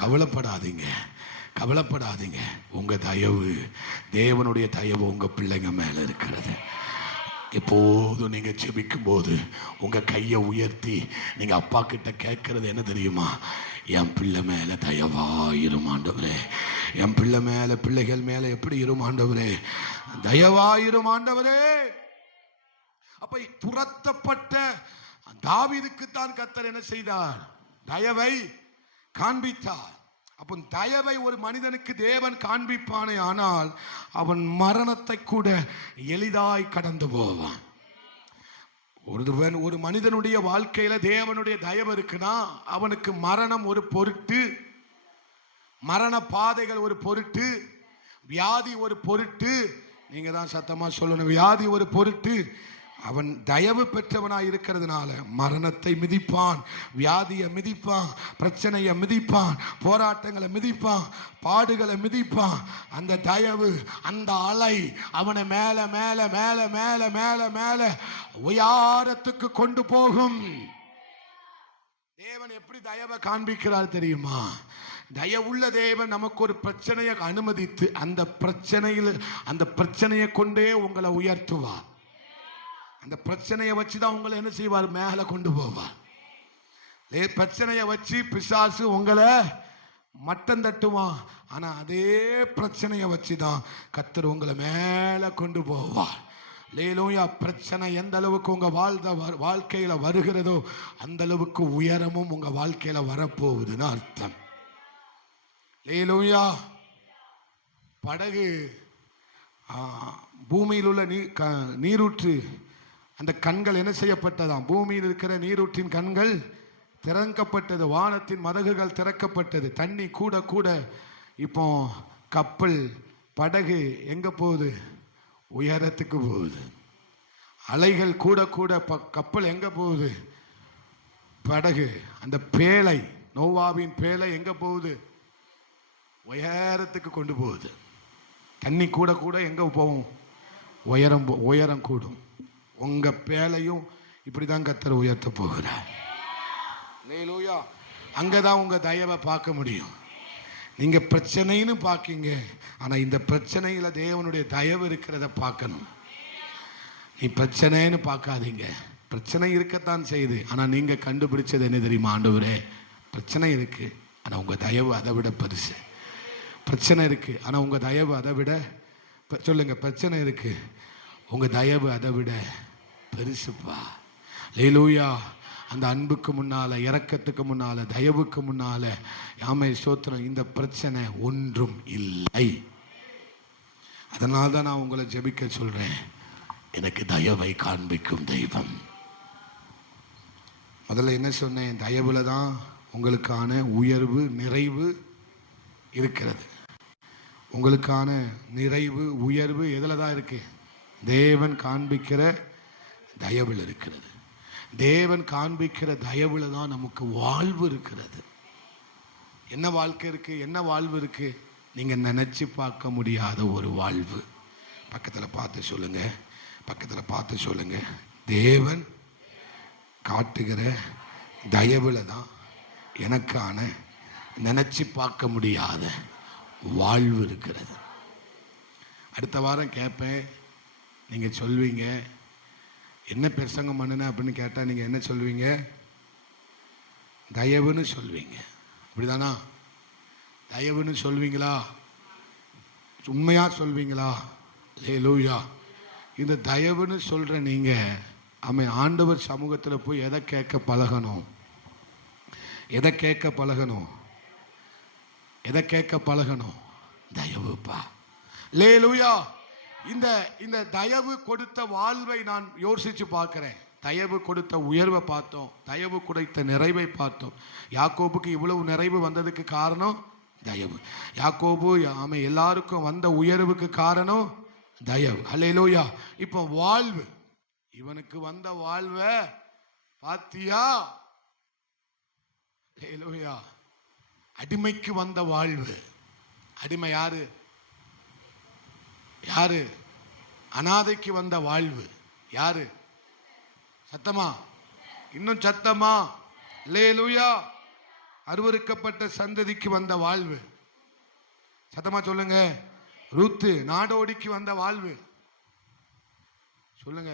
கவலைப்படாதீங்க. உங்க தயவு, தேவனுடைய தயவு உங்க பிள்ளைங்க மேல இருக்கிறது. எப்போதும் நீங்க ஜெபிக்கும் போது உங்க கையை உயர்த்தி நீங்க அப்பா கிட்ட கேட்கறது என்ன தெரியுமா? என் பிள்ளை மேல தயவாயிரும் ஆண்டவரே, என் பிள்ளை மேல, பிள்ளைகள் மேல எப்படி இரும் ஆண்டவரே, தயவாயிரும் ஆண்டவரே. அப்ப துரத்தப்பட்ட தாவீதுக்குத்தான் கர்த்தர் என்ன செய்தார்? தயவை காண்பித்தார். அப்போ தயவை ஒரு மனிதனுக்கு தேவன் காண்பிப்பானே ஆனால் அவன் மரணத்தை கூட எளிதாய் கடந்து போவான். ஒரு மனிதனுடைய வாழ்க்கையில தேவனுடைய தயவு இருக்குன்னா அவனுக்கு மரணம் ஒரு பொருட்டு, மரண பாதைகள் ஒரு பொருட்டு, வியாதி ஒரு பொருட்டு. நீங்க தான் சத்தமா சொல்லணும், வியாதி ஒரு பொருட்டு. அவன் தயவு பெற்றவனாய் இருக்கிறதுனால மரணத்தை மிதிப்பான், வியாதியை மிதிப்பான், பிரச்சனையை மிதிப்பான், போராட்டங்களை மிதிப்பான், பாடுகளை மிதிப்பான். அந்த தயவு, அந்த அலை அவனை மேல மேல மேல மேல மேல மேல உயரத்துக்கு கொண்டு போகும். தேவன் எப்படி தயவை காண்பிக்கிறார் தெரியுமா? தயவுள்ள தேவன் நமக்கு ஒரு பிரச்சனையை அனுமதித்து அந்த பிரச்சனையை கொண்டே உங்களை உயர்த்துவார். அந்த பிரச்சனையை வச்சுதான் உங்களை என்ன செய்வார்? மேல கொண்டு போவார். பிரச்சனையை வச்சு பிசாசு உங்களை மட்டம் தட்டுவான். ஆனா அதே பிரச்சனையை வச்சுதான் கர்த்தர் உங்களை மேல கொண்டு போவார். அல்லேலூயா. பிரச்சனை எந்த அளவுக்கு உங்க வாழ்க்கையில வருகிறதோ அந்த அளவுக்கு உயரமும் உங்க வாழ்க்கையில வரப்போகுதுன்னு அர்த்தம். அல்லேலூயா. படகு பூமியில் உள்ள நீரூற்று அந்த கண்கள் என்ன செய்யப்பட்டதாம்? பூமியில் இருக்கிற நீரூற்றின் கண்கள் திறக்கப்பட்டது, வானத்தின் மதகுகள் திறக்கப்பட்டது. தண்ணி கூட கூட இப்போ கப்பல் படகு எங்க போகுது? உயரத்துக்கு போகுது. அலைகள் கூட கூட கப்பல் எங்க போகுது? படகு அந்த பேழை, நோவாவின் பேழை எங்க போகுது? உயரத்துக்கு கொண்டு போகுது. தண்ணி கூட கூட எங்க போகும்? உயரம் கூடும். உங்க பேழையும் இப்படிதான் கர்த்தர் உயர்த்த போகிறார். அல்லேலூயா. அங்கதான் உங்க தயவை பார்க்க முடியும். நீங்க பிரச்சனைன்னு பார்க்கீங்க, ஆனா இந்த பிரச்சனையில தேவனுடைய தயவு இருக்கிறத பார்க்கணும். நீ பிரச்சனைன்னு பார்க்காதீங்க. பிரச்சனை இருக்கத்தான் செய்யுது, ஆனா நீங்க கண்டுபிடிச்சது என்ன தெரியுமா? ஆண்டவரே, பிரச்சனை இருக்கு, ஆனா உங்க தயவு அதை விட பெருசு. பிரச்சனை இருக்கு, ஆனா உங்க தயவு அதை விட, சொல்லுங்க, பிரச்சனை இருக்கு, உங்க தயவு அதை விட பெருசுப்பா. அல்லேலூயா. அந்த அன்புக்கு முன்னால, இரக்கத்துக்கு முன்னால, தயவுக்கு முன்னால, ஆமே ஸ்தோத்திரம், இந்த பிரச்சனை ஒன்றும் இல்லை. அதனால தான் நான் உங்களை ஜெபிக்க சொல்றேன். எனக்கு தயவை காண்பிக்கும் தெய்வம். முதல்ல என்ன சொன்னேன்? தயவுல தான் உங்களுக்கான உயர்வு, நிறைவு இருக்கிறது. உங்களுக்கான நிறைவு, உயர்வு எதுல தான் இருக்கு? தேவன் காண்பிக்கிற தயவில் இருக்கிறது. தேவன் காண்பிக்கிற தயவுல தான் நமக்கு வாழ்வு இருக்கிறது. என்ன வாழ்க்கை இருக்கு? என்ன வாழ்வு இருக்கு? நீங்க நினைச்சு பார்க்க முடியாத ஒரு வாழ்வு. பக்கத்துல பார்த்து சொல்லுங்க, பக்கத்துல பார்த்து சொல்லுங்க, தேவன் காட்டுகிற தயவுல தான் எனக்கான நினைச்சு பார்க்க முடியாத வாழ்வு இருக்கிறது. அடுத்த வாரம் கேட்பேன், நீங்க சொல்வீங்க, என்ன பிரசங்கம் பண்ணுன அப்படின்னு கேட்டா நீங்க என்ன சொல்வீங்க? தயவுன்னு சொல்வீங்க. அப்படிதானா? தயவுன்னு சொல்வீங்களா? உண்மையா சொல்வீங்களா? அல்லேலூயா. இந்த தயவுன்னு சொல்ற நீங்க ஆண்டவர் சமூகத்தில் போய் எதை கேட்க பழகணும்? எதை கேட்க பழகணும்? எதை கேட்க பழகணும்? தயவுப்பா. அல்லேலூயா. இந்த தயவு கொடுத்த வாழ்வை நான் யோசிச்சு பார்க்கிறேன். தயவு கொடுத்த உயர்வை பார்த்தோம், தயவு கொடுத்த நிறைவை பார்த்தோம். யாக்கோபுக்கு இவ்வளவு நிறைவு வந்ததுக்கு காரணம் தயவு. யாக்கோபு எல்லாருக்கும் வந்த உயர்வுக்கு காரணம் தயவு. அல்லேலூயா. இப்போ வாழ்வு, இவனுக்கு வந்த வாழ்வை பாத்தியா? அல்லேலூயா. அடிமைக்கு வந்த வாழ்வு. அடிமை யாரு? யாரு? அனாதைக்கு வந்த வாழ்வு யாரு? சத்தமா, இன்னும் சத்தமா. அல்லேலூயா. அருவருக்கப்பட்ட சந்ததிக்கு வந்த வாழ்வு. சத்தமா சொல்லுங்க. ரூத்து நாடோடிக்கு வந்த வாழ்வு சொல்லுங்க.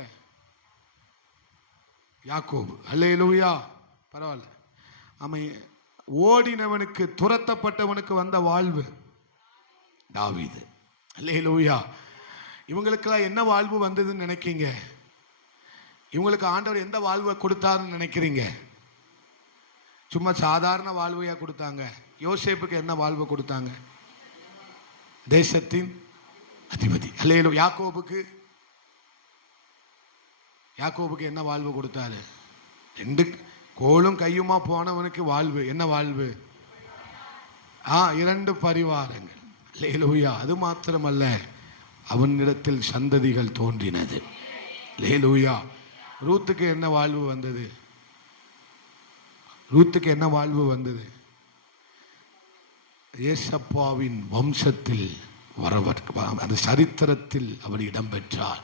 யாக்கோபு. அல்லேலூயா. பரவாயில்ல. ஆமை ஓடினவனுக்கு, துரத்தப்பட்டவனுக்கு வந்த வாழ்வு தாவீது. அல்லேலூயா. இவங்களுக்கெல்லாம் என்ன வாழ்வு வந்ததுன்னு நினைக்கீங்க? இவங்களுக்கு ஆண்டவர் எந்த வாழ்வை கொடுத்தாருன்னு நினைக்கிறீங்க? சும்மா சாதாரண வாழ்வையா கொடுத்தாங்க? யோசேப்புக்கு என்ன வாழ்வை கொடுத்தாங்க? தேசத்தின் அதிபதி. அல்லேலூயா. யாக்கோபுக்கு என்ன வாழ்வு கொடுத்தாரு? 2 கோலும் கையுமா போனவனுக்கு வாழ்வு என்ன வாழ்வு? 2 பரிவாரங்கள். அல்லேலூயா. அது மாத்திரமல்ல, அவனிடத்தில் சந்ததிகள் தோன்றினது. அல்லேலூயா. ரூத்துக்கு என்ன வாழ்வு வந்தது? ரூத்துக்கு என்ன வாழ்வு வந்தது? ஏசப்பாவின் வம்சத்தில் அது சரித்திரத்தில் அவர் இடம்பெற்றார்.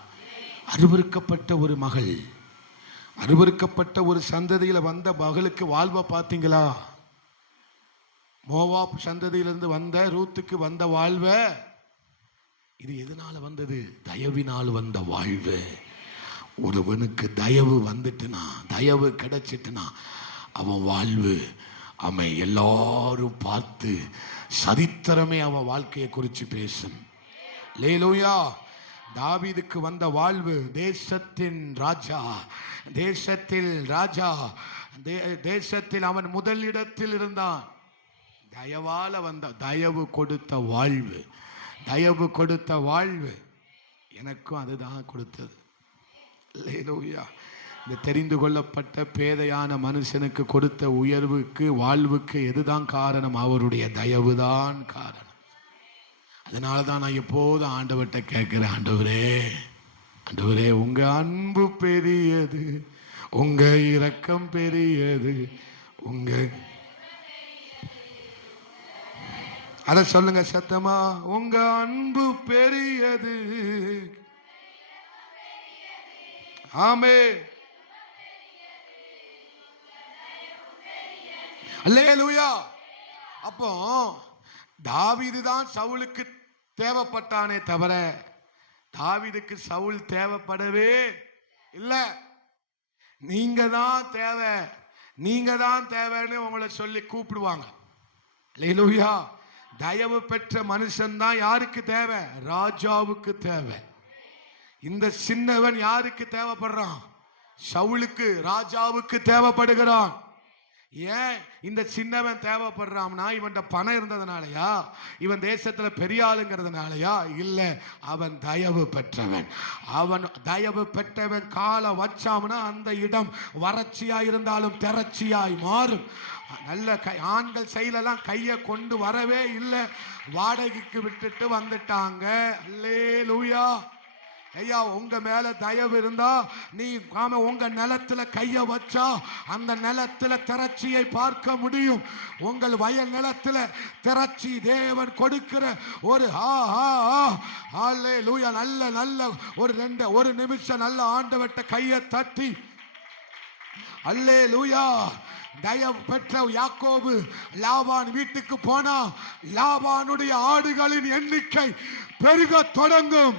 அருவருக்கப்பட்ட ஒரு மகள், அருவருக்கப்பட்ட ஒரு சந்ததியில வந்த மகளுக்கு வாழ்வை பார்த்தீங்களா? மோவாப் சந்ததியிலிருந்து வந்த ரூத்துக்கு வந்த வாழ்வை, இது எதனால வந்தது? தயவினால் வந்த வாழ்வு. ஒருவனுக்கு தயவு வந்துட்டுனா, தயவு கிடைச்சிட்டுனா, அவன் வாழ்வு ஆமை எல்லாரும் பார்த்து சரித்திரமே அவன் வாழ்க்கையை குறித்து பேசும். அல்லேலூயா. தாவீதுக்கு வந்த வாழ்வு, தேசத்தின் ராஜா, தேசத்தில் ராஜா, தேசத்தில் அவன் முதல் இடத்தில் இருந்தான். தயவால வந்த தயவு கொடுத்த வாழ்வு, தயவு கொடுத்த வாழ்வு எனக்கும் அதுதான் கொடுத்தது. அல்லேலூயா. இந்த தெரிந்து கொள்ளப்பட்ட பேதையான மனுஷனுக்கு கொடுத்த உயர்வுக்கு வாழ்வுக்கு எதுதான் காரணம்? அவருடைய தயவுதான் காரணம். அதனால தான் நான் எப்போதும் ஆண்டவர்கிட்ட கேட்கிறேன், ஆண்டவரே, ஆண்டவரே, உங்க அன்பு பெரியது, உங்க இரக்கம் பெரியது, உங்க அத சொல்லுங்க சத்தமா, உங்க அன்பு பெரியது. ஆமே. அல்லேலூயா. அப்போ தாவீது தான் சவுலுக்கு தேவைப்பட்டானே தவிர தாவீதுக்கு சவுல் தேவைப்படவே இல்லை. நீங்க தான் தேவை, நீங்க தான் தேவைன்னு உங்களை சொல்லி கூப்பிடுவாங்க. அல்லேலூயா. தயவு பெற்ற மனுஷன் தான் யாருக்கு தேவை? ராஜாவுக்கு தேவை. இந்த சின்னவன் யாருக்கு தேவைப்படுறான்? சவுலுக்கு, ராஜாவுக்கு தேவைப்படுகிறான். ஏன் இந்த சின்னவன் தேவைப்படுறான்னா, இவன் பணம் இருந்ததுனாலயா, இவன் தேசத்துல பெரிய ஆளுங்கிறதுனாலயா? இல்ல, அவன் தயவு பெற்றவன். அவன் தயவு பெற்றவன் காலை வச்சாம்னா அந்த இடம் வறட்சியா இருந்தாலும் திரட்சியாய் மாறும். நல்ல ஆண்கள் செயலெல்லாம் கையை கொண்டு வரவே இல்லை, வாடகைக்கு விட்டுட்டு வந்துட்டாங்க. அல்லேலூயா. ஐயா, உங்க மேல தயவு இருந்தா நீ உங்க நிலத்துல கைய வச்சா அந்த நிலத்துல திரட்சியை பார்க்க முடியும். உங்கள் வயல் நிலத்துல திரட்சி தேவன் கொடுக்கிற ஒரு அல்லேலூயா. நல்ல நல்ல ஒரு நிமிஷம் நல்ல ஆண்டவர்ட்ட கையை தட்டி அல்லேலூயா. தயவு பெற்ற யாக்கோபு லாபான் வீட்டுக்கு போனா லாபானுடைய ஆடுகளின் எண்ணிக்கை பெருக தொடங்கும்.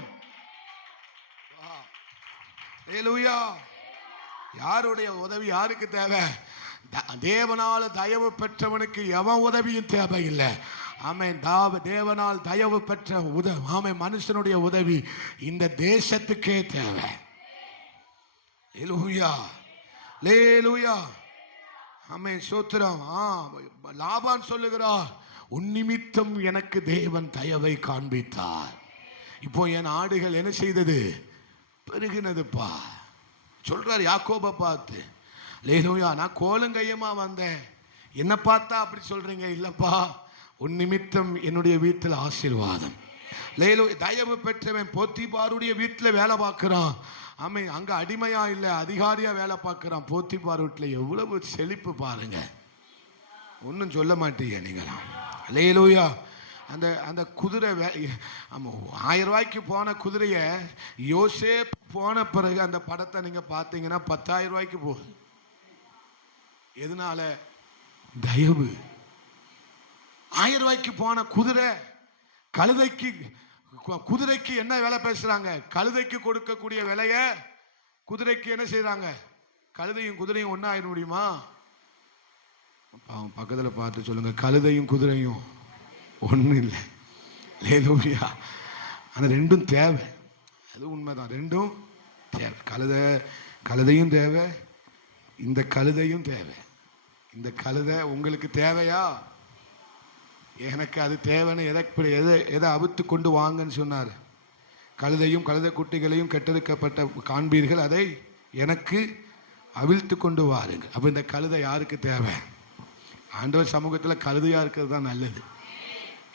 யாருடைய உதவி யாருக்கு தேவை? தேவனால் தயவு பெற்றவனுக்கு எவன் உதவியும் தேவையில்லை. ஆமென். தேவனால் தயவு பெற்ற உதவி, ஆமென், மனுஷனுடைய உதவி இந்த தேசத்துக்கே தேவை. அல்லேலூயா, அல்லேலூயா. ஆமென், ஸ்தோத்திரம். லாபான் சொல்லுகிறார், உன் நிமித்தம் எனக்கு தேவன் தயவை காண்பித்தார். இப்போ என் ஆடுகள் என்ன செய்தது? பெருகினதுப்பா. சொல்றார் யாக்கோபை பார்த்து. அல்லேலூயா. நான் கோலங்கையமா வந்தேன், என்ன பார்த்தா அப்படி சொல்றீங்க? இல்லப்பா, உன் நிமித்தம் என்னுடைய வீட்டில் ஆசீர்வாதம். அல்லேலூயா. தயவு பெற்றவன் போத்திபாருடைய வீட்டில் வேலை பார்க்கிறான். ஆமை, அங்க அடிமையா இல்லை, அதிகாரியா வேலை பார்க்கிறான். போத்திபார் வீட்டில் எவ்வளவு செழிப்பு பாருங்க. ஒன்னும் சொல்ல மாட்டீங்க நீங்களாம். அல்லேலூயா. அந்த அந்த குதிரை 1000 ரூபாய்க்கு போன குதிரைய யோசேப் போன பிறகு அந்த படத்தை நீங்க பார்த்தீங்கன்னா 10,000 ரூபாய்க்கு போகுது. எதனால? தயவு. 1000 ரூபாய்க்கு போன குதிரை குதிரைக்கு என்ன விலை பேசுறாங்க? கழுதைக்கு கொடுக்கக்கூடிய விலைய குதிரைக்கு என்ன செய்யறாங்க? கழுதையும் குதிரையும் ஒன்னா ஆயிட முடியுமா? பக்கத்துல பார்த்து சொல்லுங்க, கழுதையும் குதிரையும் ஒன்றும் இல்லை. அல்லேலூயா. அந்த ரெண்டும் தேவை, அது உண்மைதான். ரெண்டும் தேவை. கழுதையும் தேவை, இந்த கழுதையும் தேவை. இந்த கழுதை உங்களுக்கு தேவையா? எனக்கு அது தேவைன்னு எதை அவித்து கொண்டு வாங்கன்னு சொன்னார். கழுதையும் கழுதை குட்டிகளையும் கெட்டெடுக்கப்பட்ட காண்பீர்கள், அதை எனக்கு அவிழ்த்து கொண்டு வாருங்கள். அப்போ இந்த கழுதை யாருக்கு தேவை? ஆண்டவர் சமூகத்தில் கழுதையா இருக்கிறது தான் நல்லது.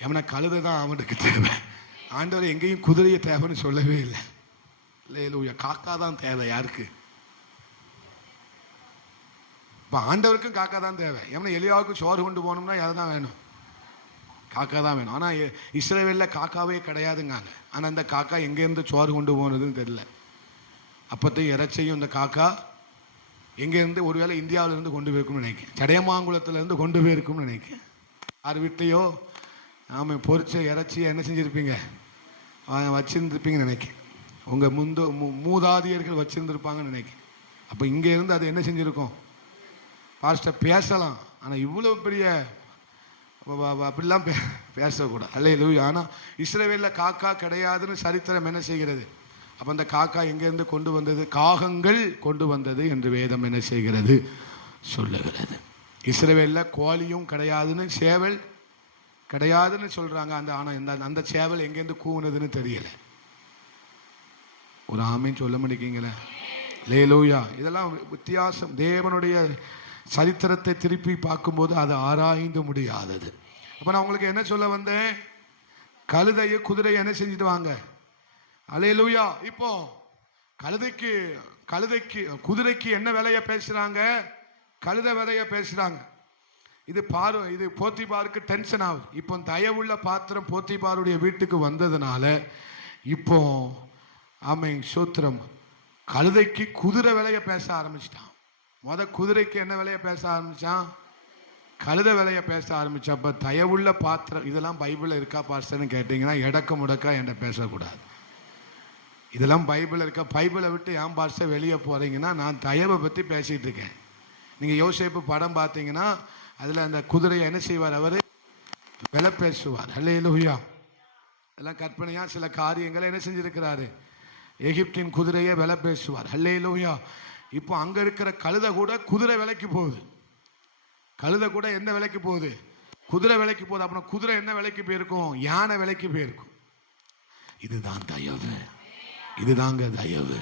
எவனை கழுதை தான் அவனுக்கு தேவை. ஆண்டவர் எங்கேயும் குதிரையை தேவைன்னு சொல்லவே இல்லை. அல்லேலூயா. காக்கா தான் தேவை. யாருக்கு? இப்போ ஆண்டவருக்கும் காக்கா தான் தேவை. எவனை எலியாவுக்கு சோறு கொண்டு போகணும்னா எதை தான் வேணும்? காக்கா தான் வேணும். ஆனால் இஸ்ரவேலில் காக்காவே கிடையாதுங்காங்க. ஆனால் இந்த காக்கா எங்கேருந்து சோறு கொண்டு போனதுன்னு தெரியல. அப்பத்தையும் இறைச்சையும் இந்த காக்கா எங்கேருந்து, ஒருவேளை இந்தியாவிலேருந்து கொண்டு போயிருக்கும்னு நினைக்கிறேன். சடையமாங்குளத்துலேருந்து கொண்டு போயிருக்கும்னு நினைக்கிறேன். யார் வீட்டையோ ஆமாம் பொரிச்ச இறைச்சியை என்ன செஞ்சுருப்பீங்க? வச்சுருந்துருப்பீங்கன்னு நினைக்கிறேன். உங்கள் மூதாதியர்கள் வச்சுருந்துருப்பாங்கன்னு நினைக்கிறேன். அப்போ இங்கே இருந்து அது என்ன செஞ்சுருக்கோம்? பாஸ்டர் பேசலாம், ஆனா இவ்வளவு பெரிய அப்படிலாம் பேசக்கூடாது. அல்லேலூயா. ஆனா இஸ்ரவேல்ல காக்கா கிடையாதுன்னு சரித்திரம் என்ன செய்கிறது? அப்ப அந்த காக்கா எங்கிருந்து கொண்டு வந்தது? காகங்கள் கொண்டு வந்தது என்று வேதம் என்ன செய்கிறது? சொல்லுகிறது. இஸ்ரவேல்ல கோழியும் கிடையாதுன்னு, சேவல் கிடையாதுன்னு சொல்றாங்க. ஆனா அந்த சேவல் எங்கேருந்து கூவுனதுன்னு தெரியல. ஒரு ஆமீன் சொல்ல முடியுங்களே. அல்லேலூயா. இதெல்லாம் வித்தியாசம். தேவனுடைய சரித்திரத்தை திருப்பி பார்க்கும்போது அது ஆராய்ந்து முடியாதது. அப்ப நான் உங்களுக்கு என்ன சொல்ல வந்தேன்? கழுதையை குதிரையை என்ன செஞ்சுட்டு வாங்க. அல்லேலூயா. இப்போ குதிரைக்கு என்ன விலைய பேசுறாங்க? கழுதை விலைய பேசுறாங்க. இது போத்திபாருக்கு டென்ஷன் ஆகுது. இப்போ தயவுள்ள பாத்திரம் போத்திபாருடைய வீட்டுக்கு வந்ததுனால இப்போ ஆமென் சூத்திரம் கழுதைக்கு குதிரை விலைய பேச ஆரம்பிச்சிட்டான். குதிரைக்கு என்ன விலைய பேச ஆரம்பிச்சான்? கழுதை விலைய பேச ஆரம்பிச்சப்ப தயவுள்ள பாத்திரம். இதெல்லாம் பைபிள்ல இருக்கா பாஸ்டர்னு கேட்டீங்கன்னா எடக்க முடக்கா என்கிட்ட பேசக்கூடாது. இதெல்லாம் பைபிள் இருக்கா? பைபிளை விட்டு ஏன் பாஸ்டர் வெளியே போறீங்கன்னா, நான் தயவை பத்தி பேசிட்டு இருக்கேன். நீங்க யோசேப்பு படம் பார்த்தீங்கன்னா அதுல அந்த குதிரையை என்ன செய்வார்? அவரு விலை பேசுவார். அல்லேலூயா. அதெல்லாம் கற்பனையா சில காரியங்களை என்ன செஞ்சிருக்கிறாரு? எகிப்தின் குதிரையை விலை பேசுவார். அல்லேலூயா. இப்போ அங்க இருக்கிற கழுதை கூட குதிரை விலைக்கு போகுது. கழுதை கூட எந்த விலைக்கு போகுது? குதிரை விலைக்கு போகுது. அப்புறம் குதிரை என்ன விலைக்கு போயிருக்கும்? யானை விலைக்கு போயிருக்கும். இதுதான் தயவு. இதுதாங்க தயவு.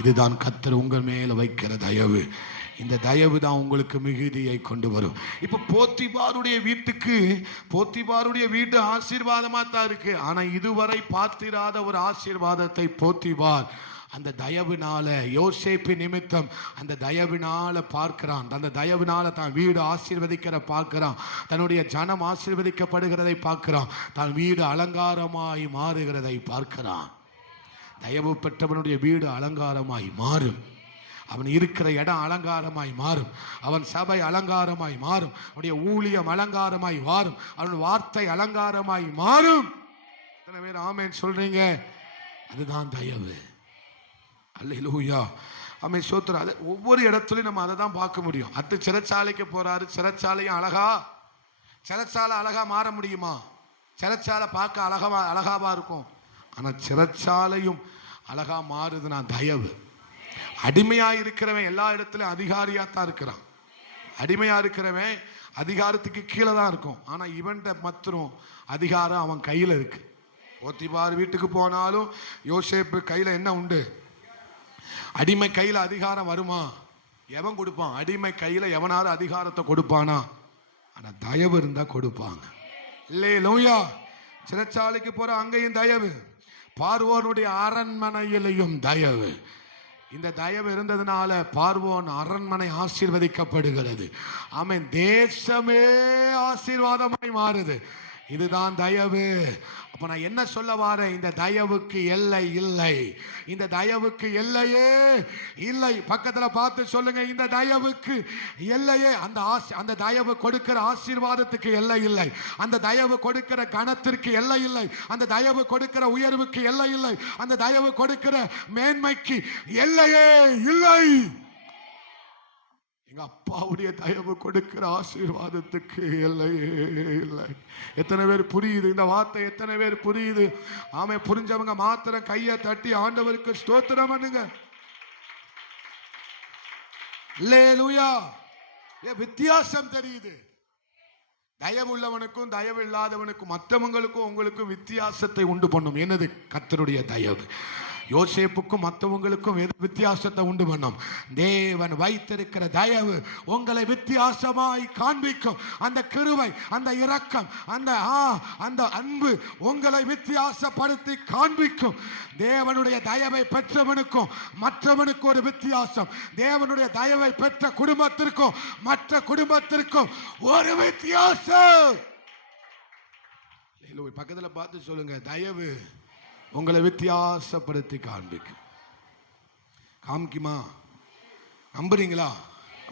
இதுதான் கர்த்தர் உங்கள் மேல வைக்கிற தயவு. இந்த தயவு தான் உங்களுக்கு மிகுதியை கொண்டு வரும். இப்ப போத்திபாருடைய வீட்டு ஆசீர்வாதமா தான் இருக்கு. ஆனா இதுவரை பார்த்திராத ஒரு ஆசீர்வாதத்தை போத்திபார் அந்த தயவினால, யோசேப்பு நிமித்தம் அந்த தயவினால பார்க்கிறான். அந்த தயவினால தான் வீடு ஆசீர்வதிக்கிற பார்க்கிறான். தன்னுடைய ஜனம் ஆசீர்வதிக்கப்படுகிறதை பார்க்கிறான். தான் வீடு அலங்காரமாய் மாறுகிறதை பார்க்கிறான். தயவு பெற்றவனுடைய வீடு அலங்காரமாய் மாறும். அவன் இருக்கிற இடம் அலங்காரமாய் மாறும். அவன் சபை அலங்காரமாய் மாறும். அவனுடைய ஊழியம் அலங்காரமாய் மாறும். அவன் வார்த்தை அலங்காரமாய் மாறும். எத்தனை பேர் ஆமென் சொல்றீங்க? அதுதான் தயவு. அல்லேலூயா. ஆமென் சோத்திரம். அது ஒவ்வொரு இடத்துலயும் நம்ம அதை தான் பார்க்க முடியும். சிறைச்சாலைக்கு போறாரு. சிறைச்சாலையும் சிறைச்சாலை அழகா மாற முடியுமா? சிறைச்சாலை பார்க்க அழகாவா இருக்கும். ஆனா சிறைச்சாலையும் அழகா மாறுதுன்னா தயவு. அடிமையா இருக்கிறவன் எல்லா இடத்துலயும் அதிகாரியா தான் இருக்கிறான். அடிமையா இருக்கிறவன் அதிகாரத்துக்கு கீழே தான் இருக்கும். ஆனா இவன்ட மாத்திரம் அதிகாரம் அவன் கையில இருக்கு. போத்திபார் வீட்டுக்கு போனாலும் யோசேப்பு கையில என்ன உண்டு? அடிமை கையில அதிகாரம் வருமா? எவன் கொடுப்பான்? அடிமை கையில எவனாவது அதிகாரத்தை கொடுப்பானா? ஆனா தயவு இருந்தா கொடுப்பாங்க. அல்லேலூயா. சிறைச்சாலைக்கு போற அங்கேயும் தயவு. பார்வோனுடைய அரண்மனையிலையும் தயவு. இந்த தயவு இருந்ததுனால பார்வோன் அரண்மனை ஆசீர்வதிக்கப்படுகிறது. ஆமென். தேசமே ஆசீர்வாதமாய் மாறுது. இதுதான் தயவு. அப்ப நான் என்ன சொல்ல வாரேன்? இந்த தயவுக்கு எல்லை இல்லை. இந்த தயவுக்கு எல்லையே இல்லை. பக்கத்துல பார்த்து சொல்லுங்க, இந்த தயவுக்கு எல்லையே. அந்த தயவு கொடுக்கிற ஆசீர்வாதத்துக்கு எல்லை இல்லை. அந்த தயவு கொடுக்கிற கணத்திற்கு எல்லை இல்லை. அந்த தயவு கொடுக்கிற உயர்வுக்கு எல்லை இல்லை. அந்த தயவு கொடுக்கிற மேன்மைக்கு எல்லையே இல்லை. எங்க அப்பாவுடைய தயவு கொடுக்கிற ஆசீர்வாதத்துக்கு எல்லையே இல்லை. எத்தனை பேர் புரியுது இந்த வார்த்தை? எத்தனை பேர் புரியுது? ஆமே. புரிஞ்சவங்க மாத்திரம் கையை தட்டி ஆண்டவருக்கு ஸ்தோத்திரம் பண்ணுங்க. அல்லேலூயா. வித்தியாசம் தெரியுது. தயவு உள்ளவனுக்கும் தயவு இல்லாதவனுக்கும், மற்றவங்களுக்கும் உங்களுக்கும் வித்தியாசத்தை உண்டு பண்ணும். என்னது? கர்த்தருடைய தயவு. யோசேப்புக்கும் மற்றவங்களுக்கும் வித்தியாசத்தை உண்டு பண்ணும். தேவன் வைத்திருக்கிற தயவு உங்களை வித்தியாசமாய் காண்பிக்கும். அந்த கிருபை, அந்த இரக்கம், அந்த அன்பு உங்களை வித்தியாசப்படுத்தி காண்பிக்கும். தேவனுடைய தயவை பெற்றவனுக்கும் மற்றவனுக்கு ஒரு வித்தியாசம். தேவனுடைய தயவை பெற்ற குடும்பத்திற்கும் மற்ற குடும்பத்திற்கும் ஒரு வித்தியாசம். பக்கத்துல பார்த்து சொல்லுங்க, தயவு உங்களை வித்தியாசப்படுத்தி காமிக்குமா? நம்புறீங்களா?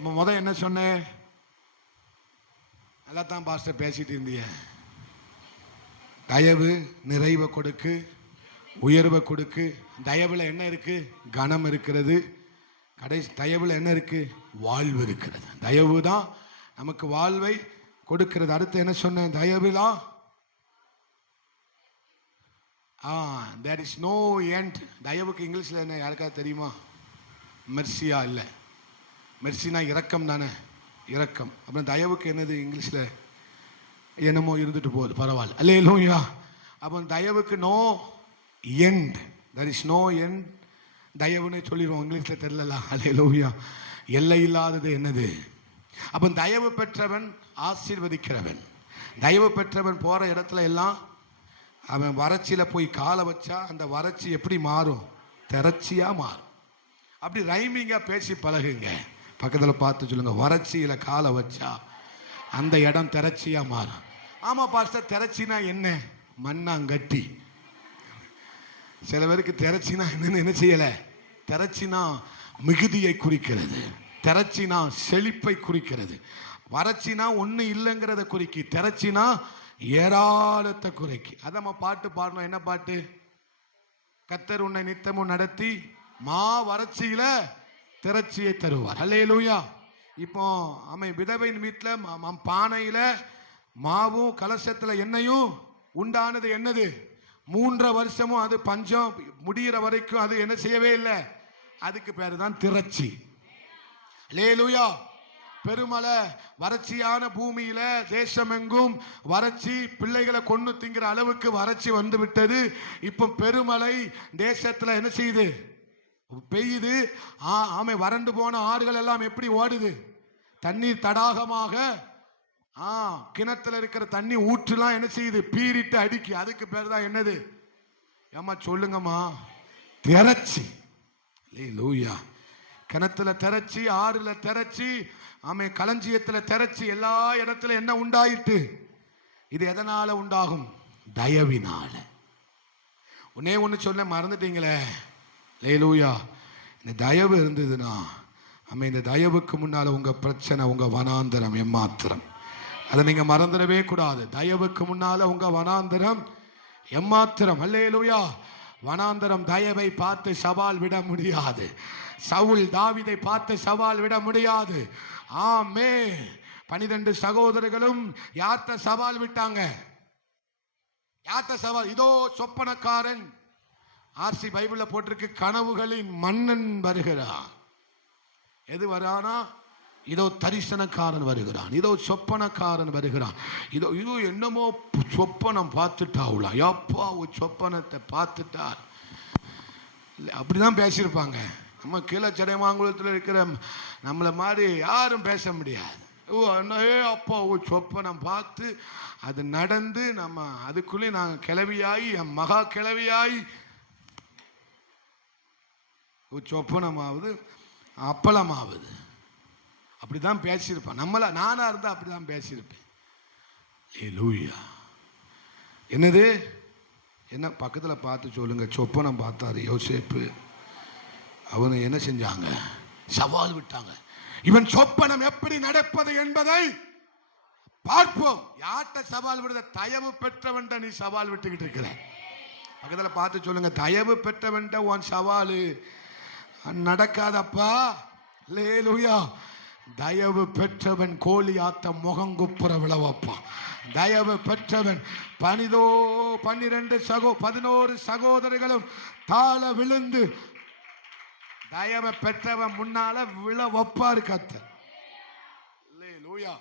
நம்ம என்ன சொன்னேன்? நல்லா தான் பாஸ்டர் பேசிட்டு இருந்தீங்க. தயவு நிறைவை கொடுக்கு, உயர்வை கொடுக்கு. தயவுல என்ன இருக்கு? கனம் இருக்கிறது. கடைசி தயவுல என்ன இருக்கு? வாழ்வு இருக்கிறது. தயவு தான் நமக்கு வாழ்வை கொடுக்கிறது. அடுத்து என்ன சொன்னேன்? தயவிலா there is no end. தயவுக்கு இங்கிலீஷ்ல என்ன யாருக்காவது தெரியுமா? மெர்சியா இல்ல, மெர்சினா இரக்கம் தானே, இரக்கம். அப்புறம் தயவுக்கு என்னது இங்கிலீஷ்ல? என்னமோ இருந்துட்டு போகுது, பரவாயில்ல. அல்லேலூயா. அப்போ தயவுக்கு no end, there is no end. தயவுன்னு சொல்லிடுவோம், இங்கிலீஷ்ல தெரியல. அல்லேலூயா. எல்லை இல்லாதது என்னது? அப்போ தயவு பெற்றவன் ஆசீர்வதிக்கிறவன். தயவு பெற்றவன் போற இடத்துல எல்லாம் அவன் வறட்சியில போய் காலை வச்சா அந்த வறட்சி எப்படி மாறும்? திரட்சியா மாறும். அப்படி ரைமிங்கா பேசி பழகுங்க. பக்கத்துல பார்த்து சொல்லுங்க, வறட்சியில காலை வச்சா அந்த இடம் திரட்சியா மாறும். ஆமா பாஸ்டர், திரட்சினா என்ன? மண்ணாங்கட்டி. சில பேருக்கு திரட்சினா என்னன்னு என்ன செய்யல? திரட்சினா மிகுதியை குறிக்கிறது, திரட்சினா செழிப்பை குறிக்கிறது. வறட்சினா ஒண்ணு இல்லைங்கிறத குறிக்கி, திரட்சினா ஏராளத்தை குறிக்கி. அத நம்ம பாட்டு பாடணும். என்ன பாட்டு? கர்த்தர் உன்னை நித்தமும் நடத்தி மா வறட்சியில திரட்சியை தருவார். அல்லேலூயா. இப்போ விதவையின் வீட்டுல பானையில மாவும் கலசத்துல எண்ணெயும் உண்டானது என்னது? 3 வருஷமும் அது பஞ்சம் முடிகிற வரைக்கும் அது என்ன செய்யவே இல்லை. அதுக்கு பேரு தான் திரட்சி. அல்லேலூயா. பெருமழை, வறட்சியான பூமியில தேசமெங்கும் வறட்சி, பிள்ளைகளை கொண்டு திங்கிற அளவுக்கு வறட்சி வந்து விட்டது. இப்ப பெருமழை தேசத்துல என்ன செய்யுது? பெய்யுது. வறண்டு போன ஆறுகள் எல்லாம் எப்படி ஓடுது? தண்ணீர் தடாகமாக. கிணத்துல இருக்கிற தண்ணி ஊற்றுலாம் என்ன செய்யுது? பீரிட்டு அடிக்கி. அதுக்கு பேர் தான் என்னது? ஏமா சொல்லுங்கம்மா, திரட்சி. அல்லேலூயா. கிணத்துல திரட்சி, ஆறுல திரட்சி, களஞ்சியத்துல திரட்சி, எல்லா இடத்துல என்ன உண்டாயிட்டு? இது எதனால உண்டாகும்? தயவினால. ஒன்னே ஒண்ணு சொல்ல மறந்துட்டீங்களே. அல்லேலூயா. இந்த தயவு இருந்ததுன்னா இந்த தயவுக்கு முன்னால உங்க பிரச்சனை, உங்க வனாந்தரம் எம்மாத்திரம். அதை நீங்க மறந்துடவே கூடாது. தயவுக்கு முன்னால உங்க வனாந்தரம் எம்மாத்திரம். அல்லேலூயா. வனாந்தரம் தயவை பார்த்து சவால் விட முடியாது. சவுல் தாவீதை பார்த்து சவால் விட முடியாது. ஆமே. 12 சகோதரர்களும் யார்கிட்ட சவால் விட்டாங்க? யார்கிட்ட சவால்? இதோ சொப்பனக்காரன். ஆர்சி பைபிள்ல போட்டிருக்கு, கனவுகளின் மன்னன் வருகிறான். எது வரானா? இதோ தரிசனக்காரன் வருகிறான், இதோ சொப்பனக்காரன் வருகிறான். இதோ இதோ என்னமோ சொப்பனம் பார்த்துட்டாவுல, எப்பா சொப்பனத்தை பார்த்துட்டார். அப்படிதான் பேசியிருப்பாங்க. நம்ம கீழே சடைமாங்குளத்தில் இருக்கிற நம்மளை மாதிரி யாரும் பேச முடியாது. அப்பா சொப்பனம் பார்த்து அது நடந்து நம்ம அதுக்குள்ளே நாங்கள் கிளவியாயி, மகா கிளவியாயி, சொப்பனமாவது அப்பளமாவது. அப்படிதான் பேசியிருப்பான். நானா இருந்தா அப்படிதான் பேசியிருப்பேன். என்னது? என்ன பக்கத்துல பார்த்து சொல்லுங்க. சொப்பனம் பார்த்தாரு யோசேப்பு. அவனை என்ன செஞ்சாங்க? சவால் விட்டாங்க. இவன் சொப்பனம் எப்படி நடப்பது என்பதை பார்ப்போம். யார்கிட்ட சவால் விடுத? தயவு பெற்றவன் நீ சவால் விட்டுக்கிட்டு இருக்கிற. பக்கத்துல பார்த்து சொல்லுங்க, தயவு பெற்றவன் உன் சவாலு நடக்காதப்பா. அல்லேலூயா. தயவு பெற்றவன் கோலியாத்த முகங்குப்புற விழவப்பான். தயவு பெற்றவன் 11 சகோதரர்களும் தாழ விழுந்து தயவு பெற்றவன் முன்னால விழ வைப்பாரு கர்த்தர். அல்லேலூயா.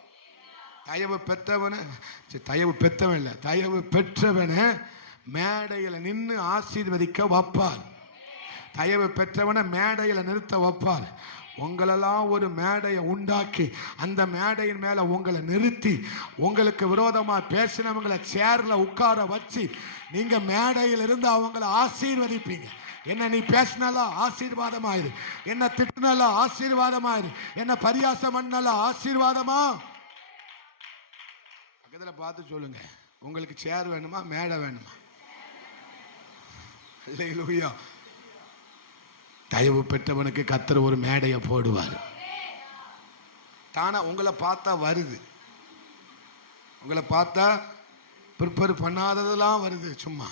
தயவு பெற்றவன, தயவு பெற்றவன் இல்ல, தயவு பெற்றவன மேடையில நின்று ஆசீர்வதிக்க வைப்பார். தயவு பெற்றவனை மேடையில நிறுத்த வைப்பார். உங்களெல்லாம் ஒரு மேடையை உண்டாக்கி அந்த மேடையின் மேல உங்களை நிறுத்தி உங்களுக்கு விரோதமா பேசினவங்களை சேர்ல உட்கார வச்சு நீங்க மேடையில் இருந்து அவங்களை ஆசீர்வதிப்பீங்க. என்ன நீ பேசினாலும் ஆசீர்வாதமாயிரு, என்ன திட்டினாலும் ஆசீர்வாதமாயிரு, என்ன பரியாசம் பண்ணாலும் ஆசீர்வாதமா. பக்கத்துல பார்த்து சொல்லுங்க, உங்களுக்கு சேர் வேணுமா மேடை வேணுமா? அல்லேலூயா. தயவு பெற்றவனுக்கு கர்த்தர் ஒரு மேடையை போடுவார். தானா உங்களை பார்த்தா வருது, உங்களை பார்த்தா ப்ரிப்பேர் பண்ணாததெல்லாம் வருது, சும்மா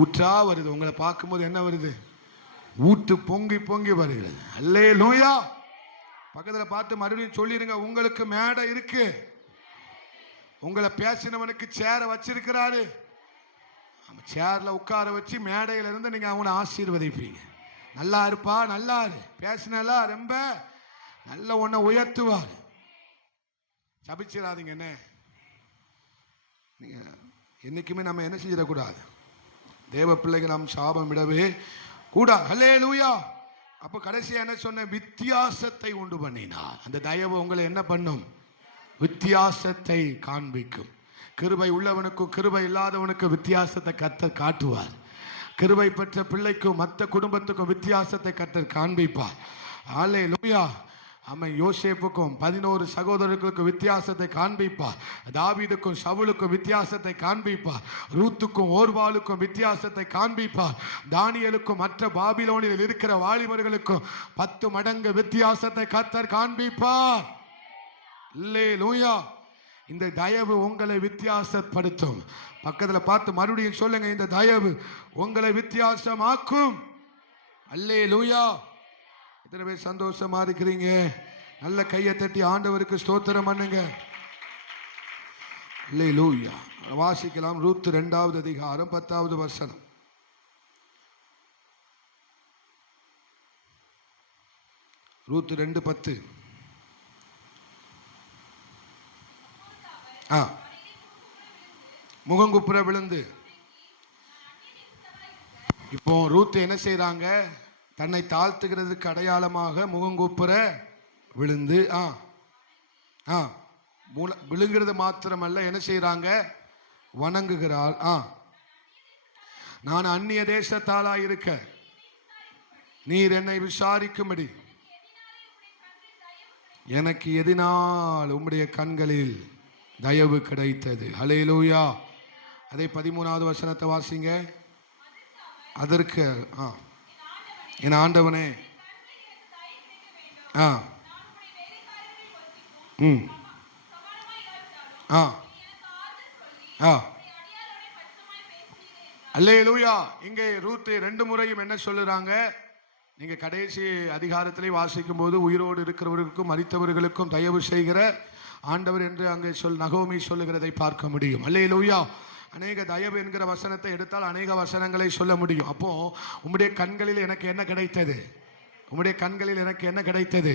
ஊற்றா வருது. உங்களை பார்க்கும்போது என்ன வருது? ஊட்டு பொங்கி பொங்கி வருகிறது. அல்லேலூயா. பக்கத்துல பார்த்து மறுபடியும் சொல்லிருங்க, உங்களுக்கு மேடை இருக்கு. உங்களை பேசினவனுக்கு சேர வச்சிருக்கிறாரு. சேர்ல உட்கார வச்சு மேடையில இருந்து நீங்க அவனை ஆசீர்வதிப்பீங்க. நல்லா இருப்பா, நல்லா இரு, பேசினா ரொம்ப நல்ல ஒன்ன உயர்த்துவார். சபிச்சிடாதீங்க. என்ன நீங்க என்னைக்குமே நம்ம என்ன செஞ்சிடக்கூடாது, தேவ பிள்ளைகள் நாம் சாபம் விடவே கூடாது. ஹல்லேலூயா. அப்ப கடைசியா என்ன சொன்ன, வித்தியாசத்தை உண்டு பண்ணினார். அந்த தயவு உங்களை என்ன பண்ணும், வித்தியாசத்தை காண்பிக்கும். கிருபை உள்ளவனுக்கும் கிருபை இல்லாதவனுக்கு வித்தியாசத்தை கர்த்தர் காட்டுவார். கிருபை பெற்ற பிள்ளைக்கும் மற்ற குடும்பத்துக்கும் வித்தியாசத்தை கர்த்தர் காண்பிப்பார். ஹல்லேலூயா. அவன் யோசேப்புக்கும் 11 சகோதரர்களுக்கும் வித்தியாசத்தை காண்பிப்பார். தாவீதுக்கும் சவுலுக்கும் வித்தியாசத்தை காண்பிப்பார். ரூத்துக்கும் ஓர்வாளுக்கும் வித்தியாசத்தை காண்பிப்பார். தானியேலுக்கும் மற்ற பாபிலோனில் இருக்கிற வாலிபர்களுக்கும் 10 மடங்கு வித்தியாசத்தை கர்த்தர் காண்பிப்பார். அல்லேலூயா. இந்த தயவு உங்களை வித்தியாசப்படுத்தும். பக்கத்துல பார்த்து மறுபடியும் சொல்லுங்க, இந்த தயவு உங்களை வித்தியாசமாக்கும். அல்லேலூயா. எத்தனை பேர் சந்தோஷமா இருக்கிறீங்க? நல்ல கையை தட்டி ஆண்டவருக்கு ஸ்தோத்திரம் பண்ணுங்க. அல்லேலூயா. வாசிக்கலாம். ரூத் 2வது அதிகாரம் 10வது வசனம். ரூத் 2:10. முகங்குப்புற விழுந்து. இப்போ ரூத் என்ன செய்யறாங்க, தன்னை தாழ்த்துகிறதுக்கு அடையாளமாக முகங்குப்புற விழுந்து விழுங்கிறது மாத்திரமல்ல, என்ன செய்யறாங்க, வணங்குகிறார். நான் அந்நிய தேசத்தாளா இருக்க நீர் என்னை விசாரிக்கும்படி எனக்கு எதினால் உம்முடைய கண்களில் தயவு கிடைத்தது. ஹல்லேலூயா. அதை 13வது வசனத்தை வாசிங்க. அதற்கு என் ஆண்டவனே, அல்லேலூயா. இங்கே ரூத் 2 முறையும் என்ன சொல்லுறாங்க, நீங்க கடைசி அதிகாரத்திலே வாசிக்கும் போது உயிரோடு இருக்கிறவர்களுக்கும் மரித்தவர்களுக்கும் தயவு செய்கிற ஆண்டவர் என்று அங்கே நகோமி சொல்லுகிறதை பார்க்க முடியும். அல்லேலூயா. அநேக தயவு என்கிற வசனத்தை எடுத்தால் அநேக வசனங்களை சொல்ல முடியும். அப்போ உம்முடைய கண்களில் எனக்கு என்ன கிடைத்தது, உம்முடைய கண்களில் எனக்கு என்ன கிடைத்தது,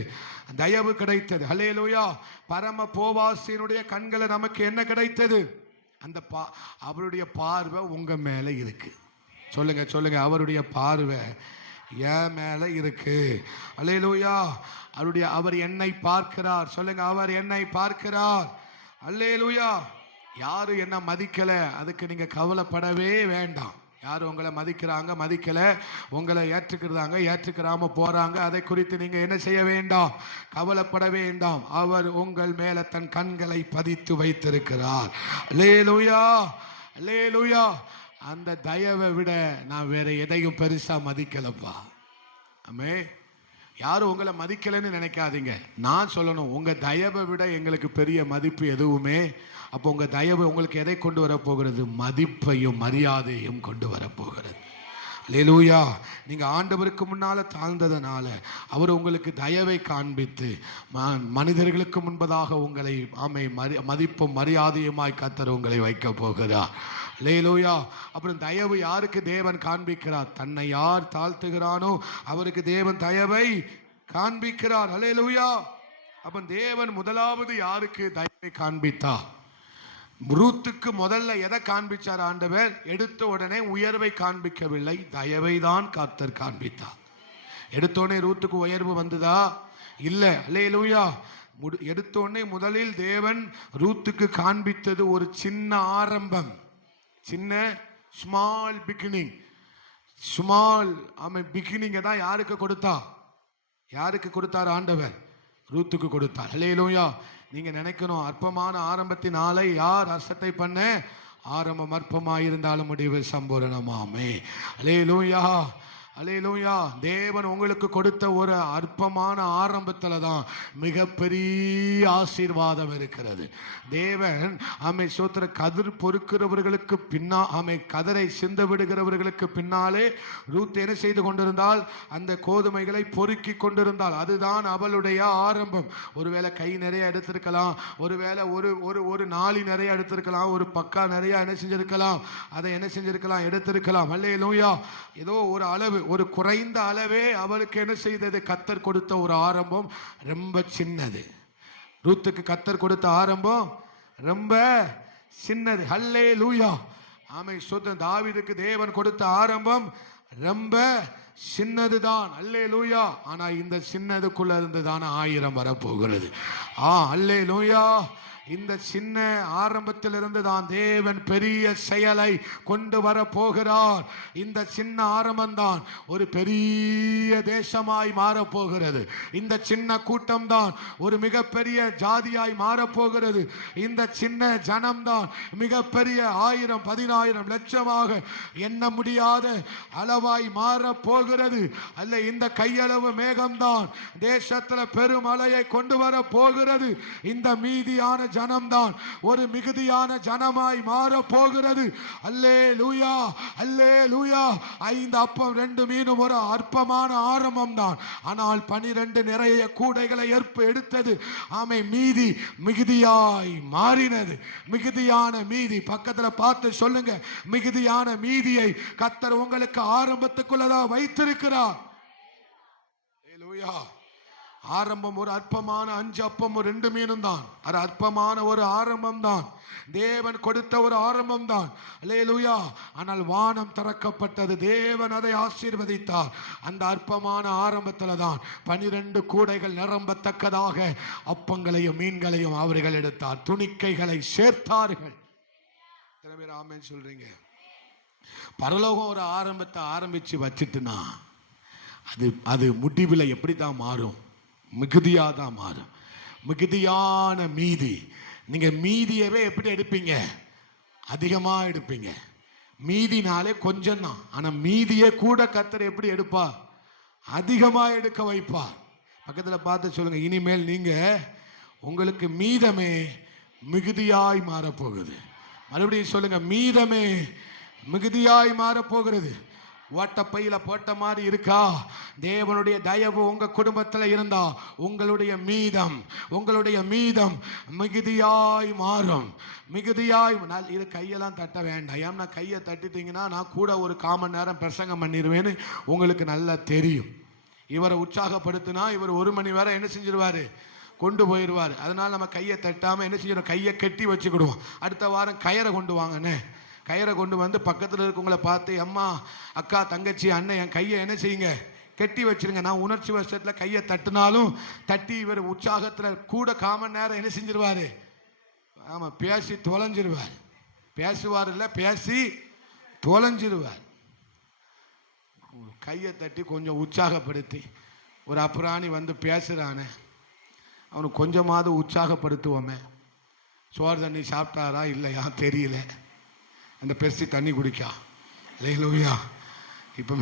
தயவு கிடைத்தது. ஹல்லேலூயா. பரம போவாசினுடைய கண்களை நமக்கு என்ன கிடைத்தது, அந்த அவருடைய பார்வை உங்க மேல இருக்கு. சொல்லுங்க சொல்லுங்க, அவருடைய பார்வை என் மேல இருக்கு. அல்லேலூயா. அவர் என்னை பார்க்கிறார். சொல்லுங்க, அவர் என்னை பார்க்கிறார். அல்லேலூயா. யாரு என்ன மதிக்கல அதுக்கு நீங்க கவலைப்படவே வேண்டாம். யாரு உங்களை மதிக்கிறாங்க மதிக்கல, உங்களை ஏற்றுக்கிறாங்க ஏற்றுக்கிறாம போறாங்க, அதை குறித்து நீங்க என்ன செய்ய வேண்டாம், கவலைப்பட வேண்டாம். அவர் உங்கள் மேல தன் கண்களை பதித்து வைத்திருக்கிறார். அல்லேலூயா. அல்லேலூயா. அந்த தயவை விட நான் வேற எதையும் பெருசா மதிக்கலப்பா. ஆமே. யாரும் உங்களை மதிக்கலன்னு நினைக்காதீங்க. நான் சொல்லணும், உங்க தயவை விட எங்களுக்கு பெரிய மதிப்பு எதுவுமே. அப்போ உங்க தயவு உங்களுக்கு எதை கொண்டு வரப்போகிறது, மதிப்பையும் மரியாதையும் கொண்டு வரப்போகிறது. அல்லேலூயா. நீங்க ஆண்டவருக்கு முன்னால தாழ்ந்ததனால அவர் உங்களுக்கு தயவை காண்பித்து மனிதர்களுக்கு முன்பதாக உங்களை மதிப்பும் மரியாதையுமாய் கர்த்தர் உங்களை வைக்க போகிறார். அல்லேலூயா. அப்புறம் தயவு யாருக்கு தேவன் காண்பிக்கிறார், தன்னை யார் தாழ்த்துகிறானோ அவருக்கு தேவன் தயவை காண்பிக்கிறார். அல்லேலூயா. அப்ப தேவன் முதலாவது யாருக்கு தயவை காண்பித்தார், ரூத்துக்கு முதல்ல எதை காண்பிச்சார் ஆண்டவர், எடுத்த உடனே உயர்வை காண்பிக்கவில்லை, தயவை தான் கர்த்தர் காண்பித்தார். எடுத்தோடனே ரூத்துக்கு உயர்வு வந்ததா, இல்ல. அல்லேலூயா. எடுத்தோடனே முதலில் தேவன் ரூத்துக்கு காண்பித்தது ஒரு சின்ன ஆரம்பம், சின்ன ஸ்மால் பிகினிங். ஸ்மால் பிகினிங்க தான் யாருக்கு கொடுத்தா, யாருக்கு கொடுத்தார் ஆண்டவர், ரூத்துக்கு கொடுத்தார். அல்லேலூயா. நீங்க நினைக்கணும், அற்பமான ஆரம்பத்தின் ஆளை யார் அசட்டை பண்ண, ஆரம்பம் அற்பமாயிருந்தாலும் முடிவு சம்பூரணமாமே. அல்லேலூயா. அல்லேலூயா. தேவன் உங்களுக்கு கொடுத்த ஒரு அற்பமான ஆரம்பத்துல தான் மிகப்பெரிய ஆசீர்வாதம் இருக்கிறது. தேவன் ஆமை சோத்திர கதிர் பொறுக்கிறவர்களுக்கு ஆமை கதரை சிந்த விடுகிறவர்களுக்கு பின்னாலே ரூத் என்ன செய்து கொண்டிருந்தால் அந்த கோதுமைகளை பொறுக்கி கொண்டிருந்தால் அதுதான் அவளுடைய ஆரம்பம். ஒருவேளை கை நிறைய எடுத்திருக்கலாம், ஒருவேளை ஒரு நாளி நிறைய எடுத்திருக்கலாம், ஒரு பக்கா நிறைய என்ன செஞ்சிருக்கலாம், அதை என்ன செஞ்சிருக்கலாம், எடுத்திருக்கலாம். அல்லேலூயா. ஏதோ ஒரு அளவு, ஒரு குறைந்த அளவே அவளுக்கு என்ன செய்தது, கர்த்தர் கொடுத்த ஒரு ஆரம்பம் ரொம்ப சின்னது. ரூத்துக்கு கர்த்தர் கொடுத்த ஆரம்பம் ரொம்ப சின்னது. ஹல்லேலூயா. ஆமென். ஸ்தோத்திரம். தாவீதுக்கு தேவன் கொடுத்த ஆரம்பம் ரொம்ப சின்னதுதான். அல்லேலூயா. ஆனா இந்த சின்னதுக்குள்ள இருந்து தானே 1000 வரப்போகிறது. அல்லேலூயா. இந்த சின்ன ஆரம்பத்திலிருந்து தான் தேவன் பெரிய செயலை கொண்டு வர போகிறார். இந்த சின்ன ஆரம்பம்தான் ஒரு பெரிய தேசமாய் மாறப்போகிறது. இந்த சின்ன கூட்டம் தான் ஒரு மிகப்பெரிய ஜாதியாய் மாறப்போகிறது. இந்த சின்ன ஜனம்தான் மிகப்பெரிய 1000 10,000 லட்சமாக எண்ண முடியாத அளவாய் மாறப்போகிறது. அல்ல, இந்த கையளவு மேகம்தான் தேசத்துல பெருமழையை கொண்டு வர போகிறது. இந்த மீதியான ஜனம்தான் ஒரு மிகுதியான ஜனமாய் மாற போகிறது. அல்லேலூயா, அல்லேலூயா. 5 அப்பம் 2 மீனும் ஒரு அற்பமான ஆரம்பம் தான். ஆனால் 12 நிறைய கூடைகளை எடுத்தது. ஆமை மீதி மிகுதியாய் மாறினது. மிகுதியான மீதி. பக்கத்துல பார்த்து சொல்லுங்க, மிகுதியான மீதியை கர்த்தர் உங்களுக்கு ஆரம்பத்துக்குள்ளதான் வைத்திருக்கிறார். அல்லேலூயா. ஆரம்பம் ஒரு அற்பமான 5 அப்பம் 2 மீனும் தான். அது அற்பமான ஒரு ஆரம்பம் தான். தேவன் கொடுத்த ஒரு ஆரம்பம் தான். அல்லேலூயா. ஆனால் வானம் திறக்கப்பட்டது. தேவன் அதை ஆசீர்வதித்தார். அந்த அற்பமான ஆரம்பத்தில் தான் 12 கூடைகள் நிரம்பத்தக்கதாக அப்பங்களையும் மீன்களையும் அவர்கள் எடுத்தார். துணிக்கைகளை சேர்த்தார்கள். எத்தனை பேர் ஆமென் சொல்றீங்க? பரலோகம் ஒரு ஆரம்பத்தை ஆரம்பிச்சு வச்சுட்டுனா அது முடிவில் எப்படி தான் மாறும்? மிகுதியா தான் மாறும். மிகுதியான மீதி. நீங்க மீதியவே எப்படி எடுப்பீங்க? அதிகமா எடுப்பீங்க. மீதினாலே கொஞ்சம் தான். ஆனா மீதியே கூட கர்த்தர் எப்படி எடுப்பா? அதிகமா எடுக்க வைப்பா. பக்கத்துல பார்த்து சொல்லுங்க, இனிமேல் நீங்க உங்களுக்கு மீதமே மிகுதியாய் மாறப்போகுது. மறுபடியும் சொல்லுங்க, மீதமே மிகுதியாய் மாறப்போகிறது. ஓட்டப்பையில போட்ட மாதிரி இருக்கா? தேவனுடைய தயவு உங்க குடும்பத்தில் இருந்தா உங்களுடைய மீதம் மிகுதியாய் மாறும். மிகுதியாய். இது கையெல்லாம் தட்ட வேண்டாம். ஏன்னா கையை தட்டிட்டீங்கன்னா நான் கூட ஒரு 1/4 மணி நேரம் பிரசங்கம் பண்ணிடுவேன்னு உங்களுக்கு நல்லா தெரியும். இவரை உற்சாகப்படுத்தினா இவர் 1 மணி வரை என்ன செஞ்சிருவாரு, கொண்டு போயிடுவார். அதனால நம்ம கையை தட்டாம என்ன செஞ்சிடும், கையை கட்டி வச்சுக்கிடுவோம். அடுத்த வாரம் கயிறை கொண்டு வாங்கண்ணே. கயிறை கொண்டு வந்து பக்கத்தில் இருக்கவங்களை பார்த்து, அம்மா, அக்கா, தங்கச்சி, அண்ணன், என் கையை என்ன செய்யுங்க, கட்டி வச்சிருங்க. நான் உணர்ச்சி வசத்தில் கையை தட்டினாலும் தட்டி இவர் உற்சாகத்தில் கூட 1/4 மணி நேரம் என்ன செஞ்சிருவாரு, ஆமா, பேசி தொலைஞ்சிருவார். பேசுவார் இல்ல, பேசி தொலைஞ்சிருவார். கையை தட்டி கொஞ்சம் உற்சாகப்படுத்தி, ஒரு அப்புறாணி வந்து பேசுறானே அவனுக்கு கொஞ்சமாவது உற்சாகப்படுத்துவோமே. சோறு தண்ணி சாப்பிட்டாரா இல்லையா தெரியல, அந்த பெருசி தண்ணி குடிக்கா. அல்லேலூயா. இப்போ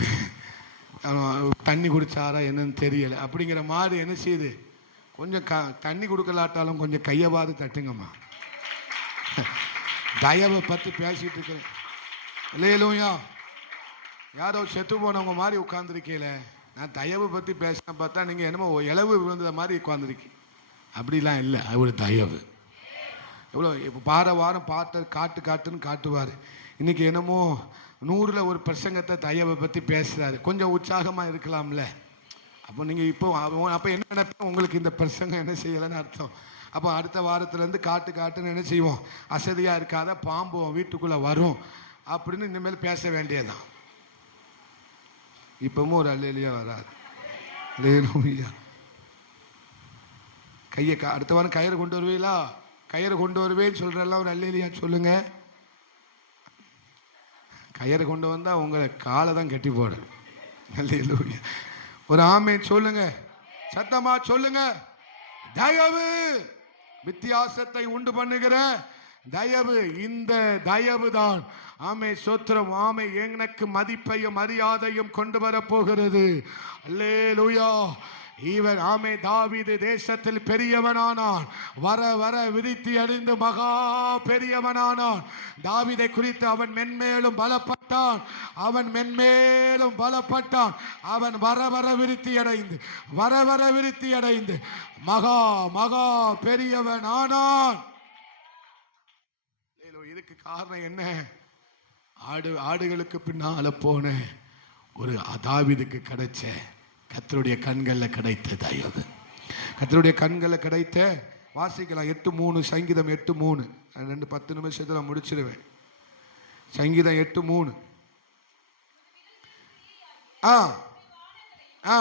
தண்ணி குடிச்சாரா என்னன்னு தெரியல. அப்படிங்கிற மாதிரி என்ன செய்யுது, கொஞ்சம் தண்ணி கொடுக்கலாட்டாலும் கொஞ்சம் கையவாது தட்டுங்கம்மா. தயவை பற்றி பேசிட்டு இருக்கிறேன். அல்லேலூயா. யாரோ செத்து போனவங்க மாதிரி உட்கார்ந்துருக்கீல. நான் தயவு பற்றி பேசின பார்த்தா நீங்கள் என்னமோ இளவு விழுந்த மாதிரி உட்கார்ந்துருக்கீங்க. அப்படிலாம் இல்லை, அது ஒரு தயவு. எவ்வளோ இப்போ வாரம் காட்டுன்னு காட்டுவார். இன்னைக்கு என்னமோ 100ல் ஒரு பிரசங்கத்தை தயவை பற்றி பேசுகிறாரு. கொஞ்சம் உற்சாகமாக இருக்கலாம்ல. அப்போ நீங்கள் அப்போ என்ன நினைப்போம், உங்களுக்கு இந்த பிரசங்கம் என்ன செய்யலைன்னு அர்த்தம். அப்போ அடுத்த வாரத்துலேருந்து காட்டுன்னு என்ன செய்வோம், அசதியாக இருக்காத பாம்பு வீட்டுக்குள்ளே வரும் அப்படின்னு இனிமேல் பேச வேண்டியதுதான். இப்பவும் ஒரு அல்லேலூயா வராது. அல்லேலூயா. கையை அடுத்த வாரம் கயிறு கொண்டு வருவீங்களா? கயிறு கொண்டு வருவேன்னு சொல்றெல்லாம் ஒரு அல்லேலூயா சொல்லுங்க. கயிறு கொண்டு வந்தா உங்களை காலை தான் கட்டி போட. அல்லேலூயா. ஒரு ஆமென் சொல்லுங்க, சத்தமா சொல்லுங்க. தயவு வித்தியாசத்தை உண்டு பண்ணுகிற தயவு, இந்த தயவு தான் ஆமே சோத்திரம், ஆமே எனக்கு மதிப்பையும் மரியாதையும் கொண்டு வர போகிறது. அல்லேலூயா. இவன் ஆமே தாவீது தேசத்தில் பெரியவனானான், வர வர விருத்தி அடைந்து மகா பெரியவனானான். தாவீதை குறித்து அவன் மென்மேலும் பலப்பட்டான், அவன் மென்மேலும் பலப்பட்டான். அவன் வர வர விருத்தி அடைந்து, வர வர விருத்தி அடைந்து மகா மகா பெரியவன் ஆனான். இதுக்கு காரணம் என்ன? ஆடுகளுக்கு பின்னால போன ஒரு தாவீதுக்கு கிடைச்ச, கர்த்தருடைய கண்கள்ல கிடைத்த தயவு, கர்த்தருடைய கண்கள்ல கிடைத்த. வாசிக்கலாம் 8:3, சங்கீதம் 8:3. 10 நிமிஷத்துல முடிச்சிருவேன். சங்கீதம் 8:3. ஆ ஆ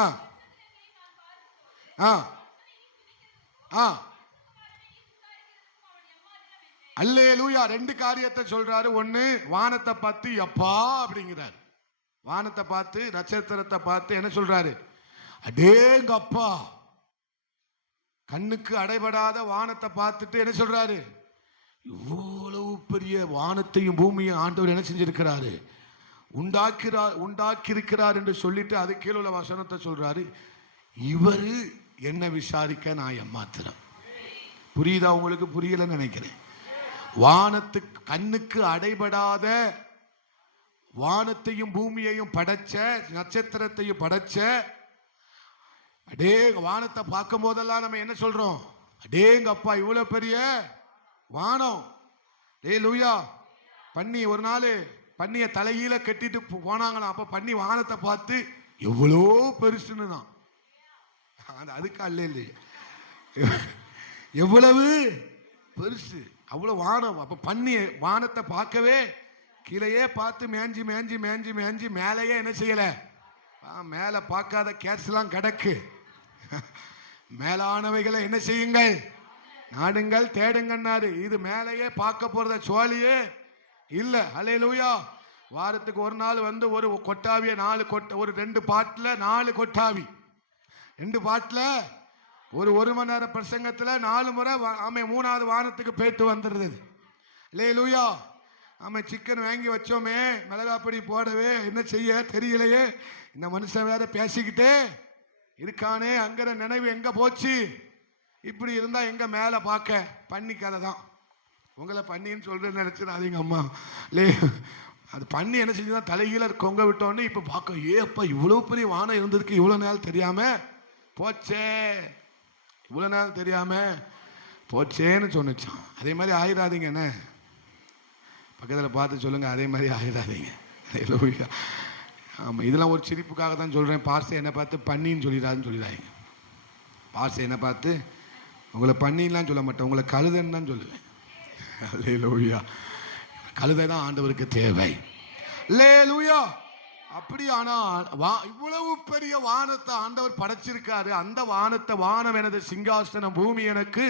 ஆ ஆ ஆ அல்லேலூயா. 2 காரியத்தை சொல்றாரு. ஒண்ணு, வானத்தை பார்த்து அப்பா அப்படிங்கிறார். வானத்தை பார்த்து, நட்சத்திரத்தை பார்த்து என்ன சொல்றாரு? அடேங்கப்பா. கண்ணுக்கு அடைபடாத வானத்தை பார்த்துட்டு என்ன சொல்றாரு? இவ்வளவு பெரிய வானத்தையும் பூமியும் ஆண்டவர் என்ன செஞ்சிருக்கிறாரு? உண்டாக்கியிருக்கிறார் என்று சொல்லிட்டு அது கீழே உள்ள வசனத்தை சொல்றாரு. இவரு என்ன விசாரிக்க நான் எம்மாத்திரம். புரியுதா உங்களுக்கு? புரியலன்னு நினைக்கிறேன். வானத்துக்கு கண்ணுக்கு அடைபடாத வானத்தையும் பூமியையும் படைச்ச, நட்சத்திரத்தையும் படைச்ச, அடே வானத்தை பார்க்கும் போதெல்லாம் நம்ம என்ன சொல்றோம்? அடேங்கப்பா இவ்வளவு பெரிய வானம். லூயா. பன்னி ஒரு நாள் பன்னிய தலையில கட்டிட்டு போனாங்களாம். அப்ப பன்னி வானத்தை பார்த்து எவ்வளோ பெருசுன்னு தான். அதுக்கு அல்ல இல்லையா, எவ்வளவு பெருசு, அவ்வளவு வானம். அப்ப பன்னி வானத்தை பார்க்கவே கீழேயே பார்த்து மேஞ்சி மேஞ்சி மேஞ்சி மேஞ்சி மேலேயே என்ன செய்யல, மேல பார்க்காத கேட்ஸ் எல்லாம் கிடக்கு. மேலானவைகளை என்ன செய்யுங்கள்? நாடுங்கள், தேடுங்கன்னாரு. இது மேலேயே பார்க்க போறத சோழியே இல்ல. அல்லேலூயா. வாரத்துக்கு ஒரு நாள் வந்து ஒரு கொட்டாவிய 4 ஒரு 2 பாட்டுல 4 கொட்டாவி, 2 பாட்டுல ஒரு மணி நேர பிரசங்கத்துல 4 முறை ஆமை 3வது வானத்துக்கு போயிட்டு வந்துடுது. அல்லேலூயா. ஆமை சிக்கன் வாங்கி வச்சோமே, மிளகாப்பொடி போடவே என்ன செய்ய தெரியலையே, இந்த மனுஷன் வேற பேசிக்கிட்டே இருக்கானே, அங்கிற நினைவு எங்க போச்சு? இப்படி இருந்தா எங்க மேல பார்க்க? பன்னி கதை தான். உங்களை பன்னின்னு சொல்றது நினைச்சிடாதீங்க அம்மா. லே அது பண்ணி என்ன செஞ்சுதான் தலைகீழ கொங்க விட்டோன்னு இப்ப பார்க்க, ஏப்பா இவ்வளவு பெரிய வானம் இருந்ததுக்கு இவ்வளவு நாள் தெரியாம போச்சே, இவ்வளவு நாள் தெரியாம போச்சேன்னு சொன்னிச்சான். அதே மாதிரி ஆயிடாதீங்க. என்ன பக்கத்துல பார்த்து சொல்லுங்க, அதே மாதிரி ஆயிடாதீங்க. ஆமா, இதெல்லாம் ஒரு சிரிப்புக்காக தான் சொல்றேன். பார்சை என்ன பார்த்து பன்னின்னு சொல்லிடாதுன்னு சொல்லிடாதீங்க. பார்சை என்ன பார்த்து உங்களை பன்னின்லாம் சொல்ல மாட்டேன், உங்களை கழுதைன்னு தான் சொல்லுவேன். அல்லேலூயா. கழுதை தான் ஆண்டவருக்கு தேவை. அல்லேலூயா. அப்படி ஆனால் இவ்வளவு பெரிய வானத்தை ஆண்டவர் படைச்சிருக்காரு. அந்த வானத்தை, வானம் எனது சிங்காசனம், பூமி எனக்கு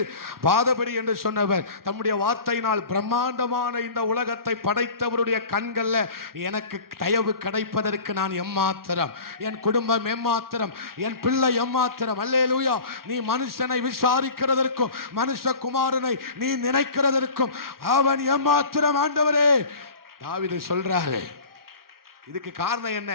பாதபடி என்று சொன்னவர் தம்முடைய வார்த்தையினால் பிரம்மாண்டமான இந்த உலகத்தை படைத்தவருடைய கண்கள்ல எனக்கு தயவு கிடைப்பதற்கு நான் எம்மாத்திரம், என் குடும்பம் எம்மாத்திரம், என் பிள்ளை எம்மாத்திரம். அல்லேலூயா. நீ மனுஷனை விசாரிக்கிறதற்கும் மனுஷகுமாரனை நீ நினைக்கிறதற்கும் அவன் எம்மாத்திரம் ஆண்டவரே. தாவீது சொல்றாரு. இதுக்கு காரணம் என்ன?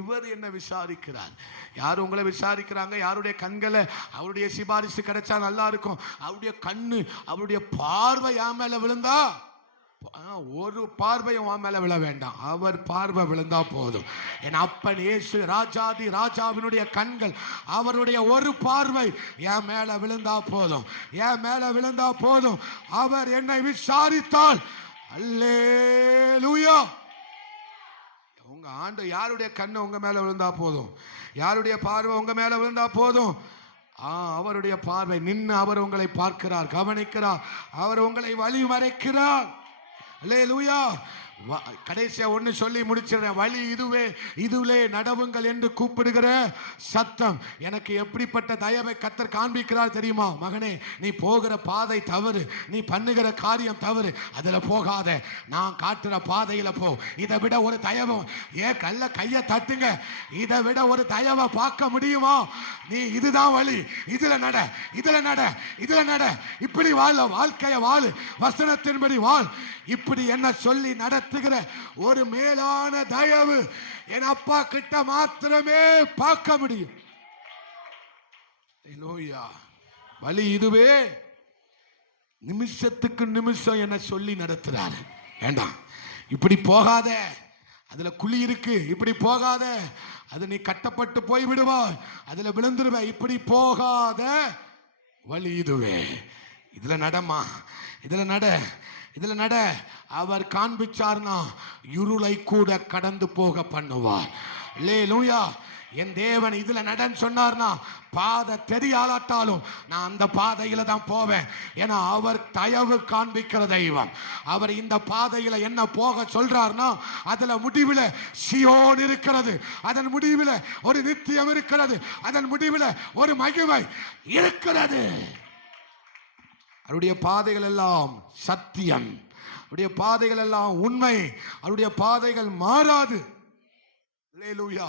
இவர் என்ன விசாரிக்கிறார். யார் உங்களை விசாரிக்கிறாங்க? யாருடைய கண்களை அவருடைய சிபாரிசு கிடைச்சா நல்லா இருக்கும். அவருடைய கண்ணு, அவருடைய பார்வை என் மேல விழுந்தா, ஒரு பார்வையும் உன் மேல விழ வேண்டாம், அவர் பார்வை விழுந்தா போதும். என் அப்பன் இயேசு ராஜாதி ராஜாவினுடைய கண்கள், அவருடைய ஒரு பார்வை என் மேல விழுந்தா போதும், என் மேல விழுந்தா போதும். அவர் என்னை விசாரித்தால் அல்லேலூயா. உங்க ஆண்டு யாருடைய கண்ணு உங்க மேல விழுந்தா போதும், யாருடைய பார்வை உங்க மேல விழுந்தா போதும். அவருடைய பார்வை நின்று அவர் உங்களை பார்க்கிறார், கவனிக்கிறார், அவர் உங்களை வழி மறைக்கிறார். அல்லேலூயா. கடைசியா ஒண்ணு சொல்லி முடிச்சிடுறேன். வழி இதுவே, இதுவே நடவுங்கள் என்று கூப்பிடுகிற சத்தம். எனக்கு எப்படிப்பட்ட தயவை கர்த்தர் காண்பிக்கிறார் தெரியுமா? மகனே, நீ போகிற பாதை தவறு, நீ பண்ணுகிற காரியம் தவறு, அதுல போகாத, நான் காட்டுற பாதையில போ. இதை விட ஒரு தயவம், கல்ல கைய தட்டுங்க, இதை விட ஒரு தயவை பார்க்க முடியுமா? நீ இதுதான் வழி, இதுல நட, இதுல நட, இதுல நட, இப்படி வாழ, வாழ்க்கைய வாழு, வசனத்தின்படி வாழ், இப்படி என்ன சொல்லி நடத்துகிற ஒரு மேலான தயவு என் அப்பா கிட்ட மாத்திரமே பார்க்க முடியும். வழி இதுவே, நிமிஷத்துக்கு நிமிஷம் என்ன சொல்லி நடத்துறாரு. வேண்டாம், இப்படி போகாத, அதுல குழி இருக்கு, இப்படி போகாத, அது நீ கட்டப்பட்டு போய் விடுவாய், அதுல விழுந்துருவ, இப்படி போகாத, வழி இதுவே, இதுல நடமா, இதுல நட, இதுல நட. அவர் காண்பிச்சார்னா இருளை கூட கடந்து போக பண்ணுவார். அல்லேலூயா. என் தேவன் இதுல நடன்னு சொன்னார்னா பாதை தெரியாட்டாலும் நான் அந்த பாதையில தான் போவேன். ஏன்னா அவர் தயவு காண்பிக்கிற தெய்வம். அவர் இந்த பாதையில என்ன போக சொல்றார்னா அதுல முடிவில் சியோன் இருக்கிறது, அதன் முடிவில் ஒரு நித்தியம் இருக்கிறது, அதன் முடிவில் ஒரு மகிமை இருக்கிறது. அவருடைய பாதைகள் எல்லாம் சத்தியம், அவருடைய பாதைகள் எல்லாம் உண்மை, அவருடைய பாதைகள் மாறாது. அல்லேலூயா.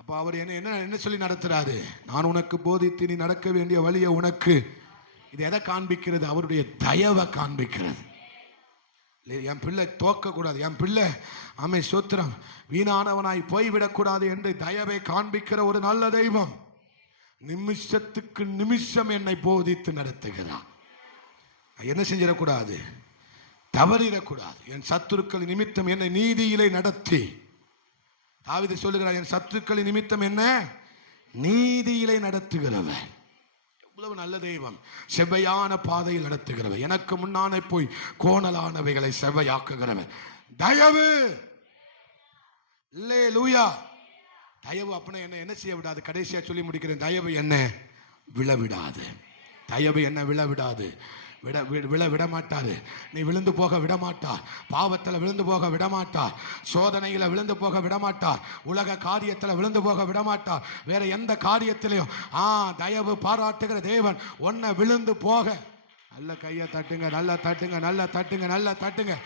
அப்ப அவர் என்ன சொல்லி நடத்துறாரு? நான் உனக்கு போதித்து நீ நடக்க வேண்டிய வழியை உனக்கு, இது எதை காண்பிக்கிறது? அவருடைய தயவை காண்பிக்கிறது. என் பிள்ளை தோக்க கூடாது, என் பிள்ளை ஆமே சோத்திரம் வீணானவனாய் போய்விடக்கூடாது என்று தயவை காண்பிக்கிற ஒரு நல்ல தெய்வம். நிமிஷத்துக்கு நிமிஷம் என்னை போதித்து நடத்துகிறார். என்ன செஞ்சிடக்கூடாது? தவறிடக்கூடாது. என் சத்துருக்கள் நிமித்தம் என்னை நீதியிலே நடத்தி, தாவீது சொல்லுகிறார், என் சத்துருக்கள் நிமித்தம் என்ன நீதியிலே நடத்துகிறவர். எவ்வளவு நல்ல தெய்வம். செவ்வையான பாதையில் நடத்துகிறவர், எனக்கு முன்னானே போய் கோணலானவைகளை செவ்வையாக்குகிறவர். தயவு. அல்லேலூயா. தயவு அப்படின்னா என்ன செய்ய விடாது? கடைசியா சொல்லி முடிக்கிறேன். தயவு என்ன விழவிடாது. தயவு என்ன விழவிடாது. விட மாட்டாரு. நீ விழுந்து போக விட மாட்டார், பாவத்தில் விழுந்து போக விட மாட்டார், சோதனையில விழுந்து போக விட மாட்டார், உலக காரியத்தில் விழுந்து போக விட மாட்டார், வேற எந்த காரியத்திலையும் தயவு பாராட்டுகிற தேவன் ஒன்ன விழுந்து போக, நல்ல கையை தட்டுங்க, நல்லா தட்டுங்க, நல்லா தட்டுங்க, நல்லா தட்டுங்க,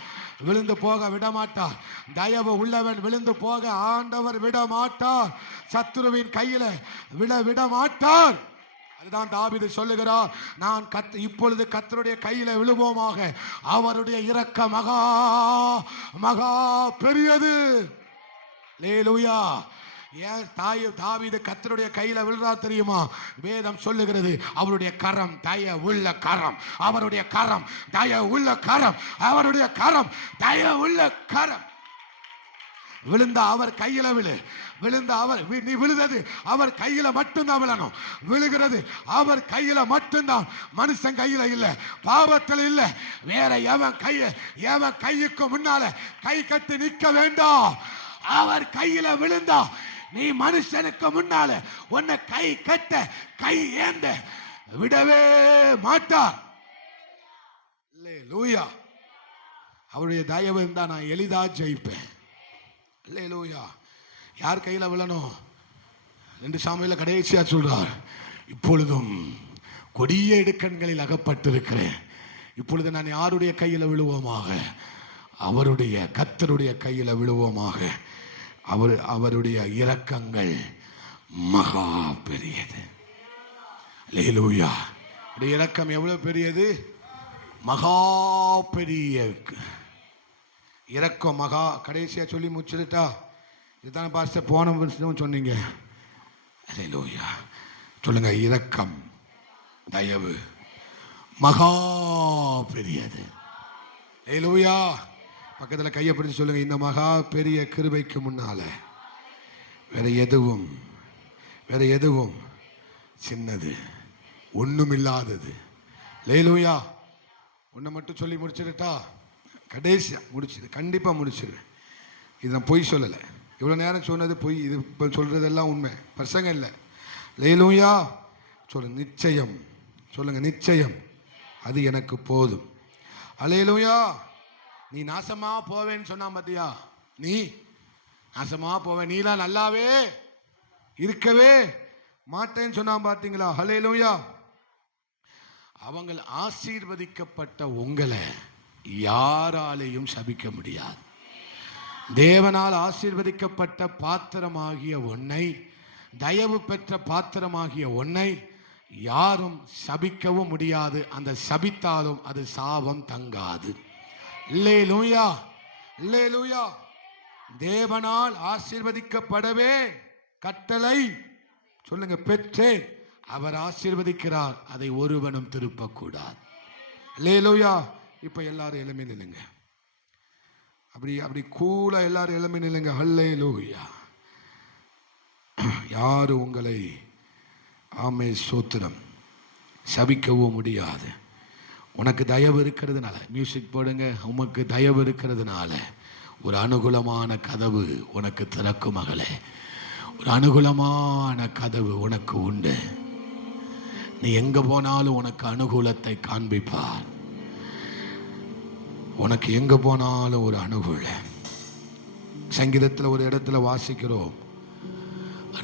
விழுந்து போக விட மாட்டார். தயவு உள்ளவன் விழுந்து போக ஆண்டவர் விட மாட்டார். சத்துருவின் கையில விட மாட்டார். அதுதான் தாவீது சொல்லுகிறார், நான் இப்பொழுது கர்த்தருடைய கையில விழுவோமாக, அவருடைய இரக்க மகா மகா பெரியது. அல்லேலூயா. ஏன் தாவீது கர்த்தருடைய கையில விழுறா தெரியுமா? வேதம் சொல்லுகிறது, அவருடைய கரம் தய உள்ள கரம், அவருடைய கரம் தய உள்ள கரம், அவருடைய கரம் தய உள்ள கரம். விழுந்த அவர் கையில விழுந்த அவர், நீ விழுந்தது அவர் கையில மட்டும்தான் விழணும். விழுகிறது அவர் கையில மட்டும்தான், மனுஷன் கையில இல்ல, பாவத்தில் இல்ல. வேற எவன் கைக்கு முன்னால கை கட்டி நிக்க வேண்டாம். அவர் கையில விழுந்தா நீ மனுஷனுக்கு முன்னால உன்னை கை கட்ட, கை ஏந்த விடவே மாட்டார். அல்லேலூயா. அவருடைய தயவு இருந்தா நான் எளிதா ஜெயிப்பேன். அல்லேலூயா. யார் கையில விழணும்? 2 சாமுவேல கடைசியா சொல்றார், இப்பொழுதும் கொடிய இடுக்கண்களில் அகப்பட்டிருக்கிறேன். இப்பொழுது நான் யாருடைய கையில விழுவோமாக? அவருடைய கர்த்தருடைய கையில விழுவோமாக. அவருடைய இரக்கங்கள் மகா பெரியது. அல்லேலூயா. இரக்கம் எவ்வளவு பெரியது? மகா பெரிய இரக்கம். மகா கடைசியா சொல்லி முடிச்சுட்டா, இதுதானே பாஸ்டர் போன வருஷம் சொன்னீங்க. அல்லேலூயா. சொல்லுங்க, இரக்கம் தயவு மகா பெரியது. அல்லேலூயா. பக்கத்துல கையை பிடிச்சு சொல்லுங்க, இந்த மகா பெரிய கிருபைக்கு முன்னால வேற எதுவும் சின்னது, ஒண்ணும் இல்லாதது. அல்லேலூயா. ஒன்றை மட்டும் சொல்லி முடிச்சிருட்டா, கடைசியா முடிச்சிரு, கண்டிப்பா முடிச்சிருவேன். இது நான் பொய் சொல்லலை, இவ்வளவு நேரம் சொன்னது பொய், இது இப்போ சொல்றதெல்லாம் உண்மை, பிரசங்கம் இல்லை. அல்லேலூயா. சொல்லுங்க, நிச்சயம். சொல்லுங்க, நிச்சயம் அது எனக்கு போதும். அல்லேலூயா. நீ நாசமா போவேன்னு சொன்னா பாத்தியா, நீ நாசமா போவே, நீலாம் நல்லாவே இருக்கவே மாட்டேன்னு சொன்னா பாத்தீங்களா? ஹல்லேலூயா. அவங்க ஆசீர்வதிக்கப்பட்ட உங்களை யாராலையும் சபிக்க முடியாது. தேவனால் ஆசீர்வதிக்கப்பட்ட பாத்திரமாகிய உன்னை, தயவு பெற்ற பாத்திரமாகிய உன்னை யாரும் சபிக்கவும் முடியாது. அந்த சபித்தாலும் அது சாபம் தங்காது. அல்லேலூயா, அல்லேலூயா. தேவனால் ஆசீர்வதிக்கப்படவே கட்டளை சொல்லுங்க பெற்றேன். அவர் ஆசீர்வதிக்கிறார், அதை ஒருவனும் திருப்பக்கூடாது. அல்லேலூயா. இப்ப எல்லாரும் எழும்பி நில்லுங்க. அப்படி கூலா எல்லாரும் எழும்பி நில்லுங்க. அல்லேலூயா. யாரு உங்களை ஆமே சோத்திரம் சபிக்கவும் முடியாது. உனக்கு தயவு இருக்கிறதுனால, மியூசிக் போடுங்க, உனக்கு தயவு இருக்கிறதுனால ஒரு அனுகூலமான கதவு உனக்கு திறக்கும் மகளே. ஒரு அனுகூலமான கதவு உனக்கு உண்டு. நீ எங்க போனாலும் உனக்கு அனுகூலத்தை காண்பிப்பார். உனக்கு எங்க போனாலும் ஒரு அனுகூலம். சங்கீதத்தில் ஒரு இடத்துல வாசிக்கிறோம்,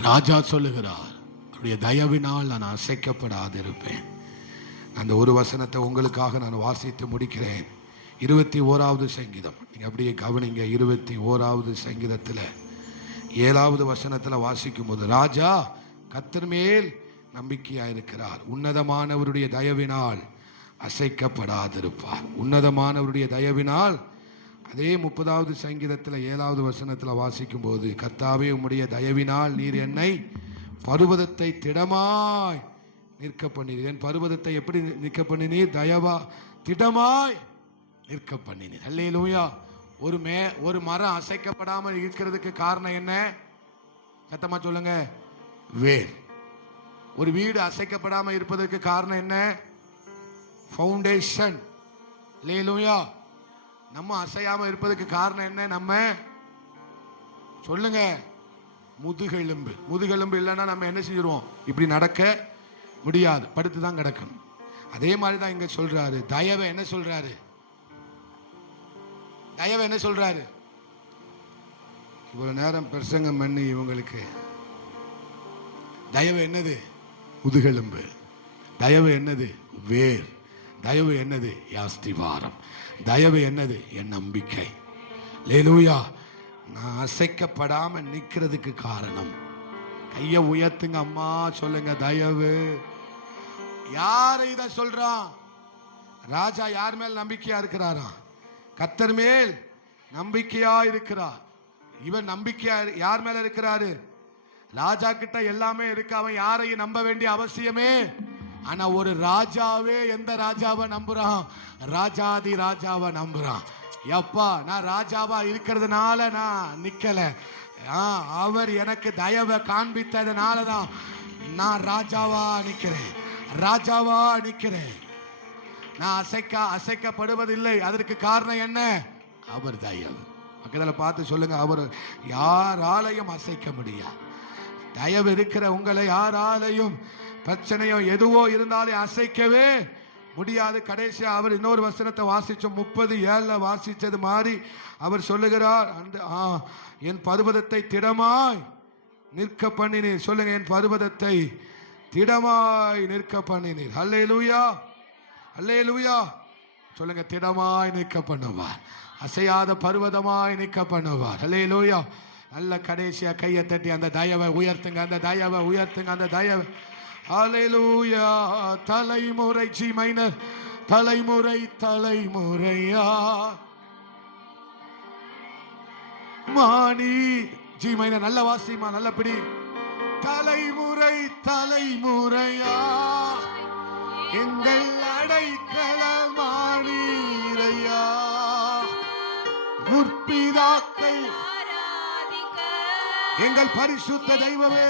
ராஜா சொல்லுகிறார், அவருடைய தயவினால் நான் அசைக்கப்படாது இருப்பேன். அந்த ஒரு வசனத்தை உங்களுக்காக நான் வாசித்து முடிக்கிறேன். 21வது சங்கீதம், நீங்க அப்படியே கவனிங்க. 21வது சங்கீதத்தில் 7வது வசனத்தில் வாசிக்கும் போது, ராஜா கர்த்தர் மேல் நம்பிக்கையாயிருக்கிறார், உன்னதமானவருடைய தயவினால் அசைக்கப்படாதிருப்பார். உன்னதமானவருடைய தயவினால். அதே 30வது சங்கீதத்தில் 7வது வசனத்தில் வாசிக்கும் போது, கர்த்தாவே உம்முடைய தயவினால் நீர் என்னை பர்வதத்தை திடமாய் நிற்க பண்ணினீர். என் பர்வதத்தை எப்படி நிற்க பண்ணினீர்? தயவா திடமாய் நிற்க பண்ணினீர். அல்லேலூயா. ஒரு மரம் அசைக்கப்படாமல் இருக்கிறதுக்கு காரணம் என்ன? சத்தமா சொல்லுங்க, வேர். ஒரு வீடு அசைக்கப்படாமல் இருப்பதற்கு காரணம் என்ன? ஃபவுண்டேஷன். அல்லேலூயா. நம்ம அசையாம இருப்பதற்கு காரணம் என்ன? நம்ம சொல்லுங்க, முதுகெலும்பு. முதுகெலும்பு இல்லைன்னா நம்ம என்ன செஞ்சிருவோம்? இப்படி நடக்க முடியாது, படுத்துதான் கிடக்கணும். அதே மாதிரிதான் இங்க சொல்றாரு, தயவை என்ன சொல்றாரு? தயவை என்ன சொல்றாரு? இவ்வளவு நேரம் பிரசங்கம் பண்ணி இவங்களுக்கு தயவு என்னது? முதுகெலும்பு. தயவு என்னது? வேர். தயவு என்னது? அஸ்திவாரம். தயவு என்னது? என் நம்பிக்கை. அல்லேலூயா. நான் அசைக்கப்படாம நிக்கிறதுக்கு காரணம். கைய உயர்த்துங்க அம்மா, சொல்லுங்க தயவு. யாரு இத சொல்றான்? ராஜா யார் மேல் நம்பிக்கையா இருக்கிறாரா? கர்த்தர் மேல் நம்பிக்கையா இருக்கிறார். இவன் நம்பிக்கையா யார் மேல இருக்கிறாரு? ராஜா கிட்ட எல்லாமே இருக்கு, அவன் யாரையும் நம்ப வேண்டிய அவசியமே. ஆனா ஒரு ராஜாவே எந்த ராஜாவை நம்புறான்? ராஜாதி ராஜாவை நம்புறான். எப்பா, நான் ராஜாவா இருக்கிறதுனால நான் நிக்கல, அவர் எனக்கு தயவை காண்பித்ததுனாலதான் நான் ராஜாவா நிக்கிறேன். ராஜாவா நிக்கிறேன். நான் அசைக்கப்படுவதில்லை. அதற்கு காரணம் என்ன? அவர் தயவு. பக்கத்துல பார்த்து சொல்லுங்க, அவர் யாராலையும் அசைக்க முடியாது. தயவு இருக்கிற உங்களை யாராலையும் பிரச்சனையோ எதுவோ இருந்தாலும் அசைக்கவே முடியாது. கடைசியா அவர் இன்னொரு வசனத்தை வாசிச்சோம், 30:7 வாசிச்சது மாதிரி அவர் சொல்லுகிறார், என் பர்வதத்தை திடமாய் நிற்க பண்ணினீர். சொல்லுங்க, என் பர்வதத்தை திடமாய் நிற்க பண்ணினீர். அல்லேலூயா, அல்லேலூயா. சொல்லுங்க, திடமாய் நிற்க பண்ணுவார், அசையாத பர்வதமாய் நிற்க பண்ணுவார். அல்லேலூயா. நல்ல கடைசியா கையை தட்டி அந்த தயவை உயர்த்துங்க, அந்த தயவை உயர்த்துங்க, அந்த தயவை. அல்லேலூயா. தலைமுறை ஜி மைனர், தலைமுறை தலைமுறையா மாணி ஜி மைனர். நல்ல வாசிமா, நல்ல பிடி. தலைமுறை தலைமுறையா எங்கள் அடைக்கலமானீரையா, முற்பிதாக்கள் எங்கள் பரிசுத்த தெய்வமே.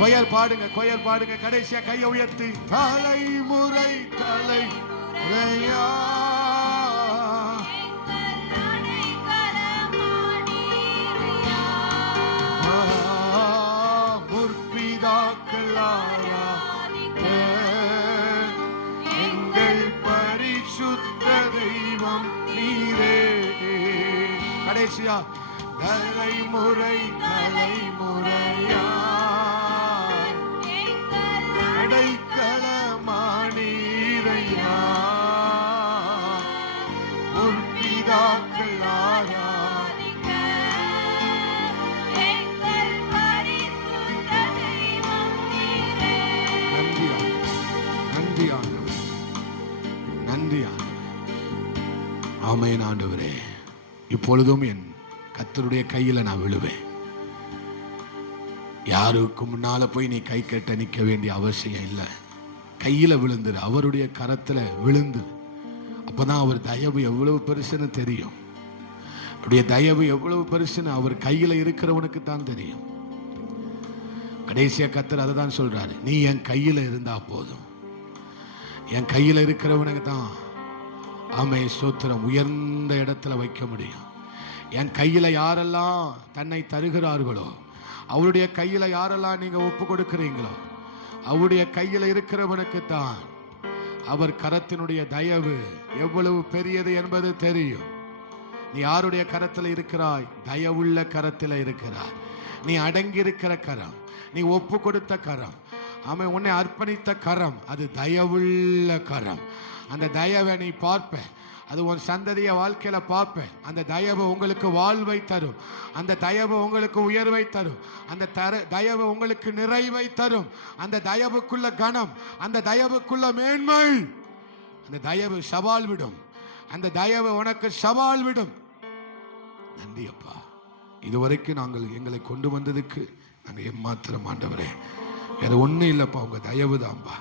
கொயர் பாடுங்க, கொயர் பாடுங்க. கடைசியா கையை உயர்த்தி, தலைமுறை தலைமுறையா முற்பிதாக்கள் ஆராதிக்க எங்கள் பரிசுத்த தலைமுறை தலைமுறையா அடைக்கலமானீரையா முற்பிதாக்கள் ஆராதிக்க எங்கள் பரிசுத்த தெய்வம் நீரே. நன்றி நன்றி ஆண்டவரே, நன்றி ஆண்டவரே. ஆமென் ஆண்டவரே. இப்பொழுதும் என் கர்த்தருடைய கையில நான் விழுவேன். யாருக்கு முன்னால போய் நீ கை கட்ட நிக்க வேண்டிய அவசியம் இல்லை. கையில விழுந்துரு, அவருடைய கரத்துல விழுந்து. அப்பதான் அவர் தயவு எவ்வளவு பெருசுன்னு தெரியும். அவருடைய தயவு எவ்வளவு பெருசுன்னு அவர் கையில இருக்கிறவனுக்கு தான் தெரியும். கடைசியா கர்த்தர் அதை தான் சொல்றாரு, நீ என் கையில இருந்தா போதும். என் கையில இருக்கிறவனுக்கு தான் ஆமே ஸ்தோத்திரம் உயர்ந்த இடத்துல வைக்க முடியும். என் கையில யாரெல்லாம் தன்னை தருகிறார்களோ, அவருடைய கையில யாரெல்லாம் நீங்க ஒப்பு கொடுக்கிறீங்களோ, அவருடைய கையில இருக்கிறவனுக்கு தான் அவர் கரத்தினுடைய தயவு எவ்வளவு பெரியது என்பது தெரியும். நீ யாருடைய கரத்தில் இருக்கிறாய்? தயவுள்ள கரத்தில் இருக்கிறாய். நீ அடங்கி இருக்கிற கரம், நீ ஒப்பு கொடுத்த கரம், அவன் உன்னை அர்ப்பணித்த கரம், அது தயவுள்ள கரம். அந்த தயவை நீ பார்ப்ப, அது உன் சந்ததிய வாழ்க்கையில பார்ப்பேன். அந்த தயவு உங்களுக்கு வாழ்வை தரும், அந்த தயவு உங்களுக்கு உயர்வை தரும், அந்த தயவு உங்களுக்கு நிறைவை தரும். அந்த தயவுக்குள்ள கனம், அந்த தயவுக்குள்ள மேன்மை, அந்த தயவு சவால் விடும். அந்த தயவு உனக்கு சவால் விடும். நன்றி அப்பா, இதுவரைக்கும் நாங்கள் எங்களை கொண்டு வந்ததுக்கு நாங்கள் எம்மாத்திரம் ஆண்டவரே. வேற ஒன்றும் இல்லைப்பா, உங்க தயவு தான்பா.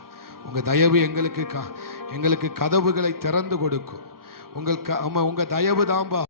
உங்க தயவு எங்களுக்கு கதவுகளை திறந்து கொடுக்கும். உங்க தயவு தான்பா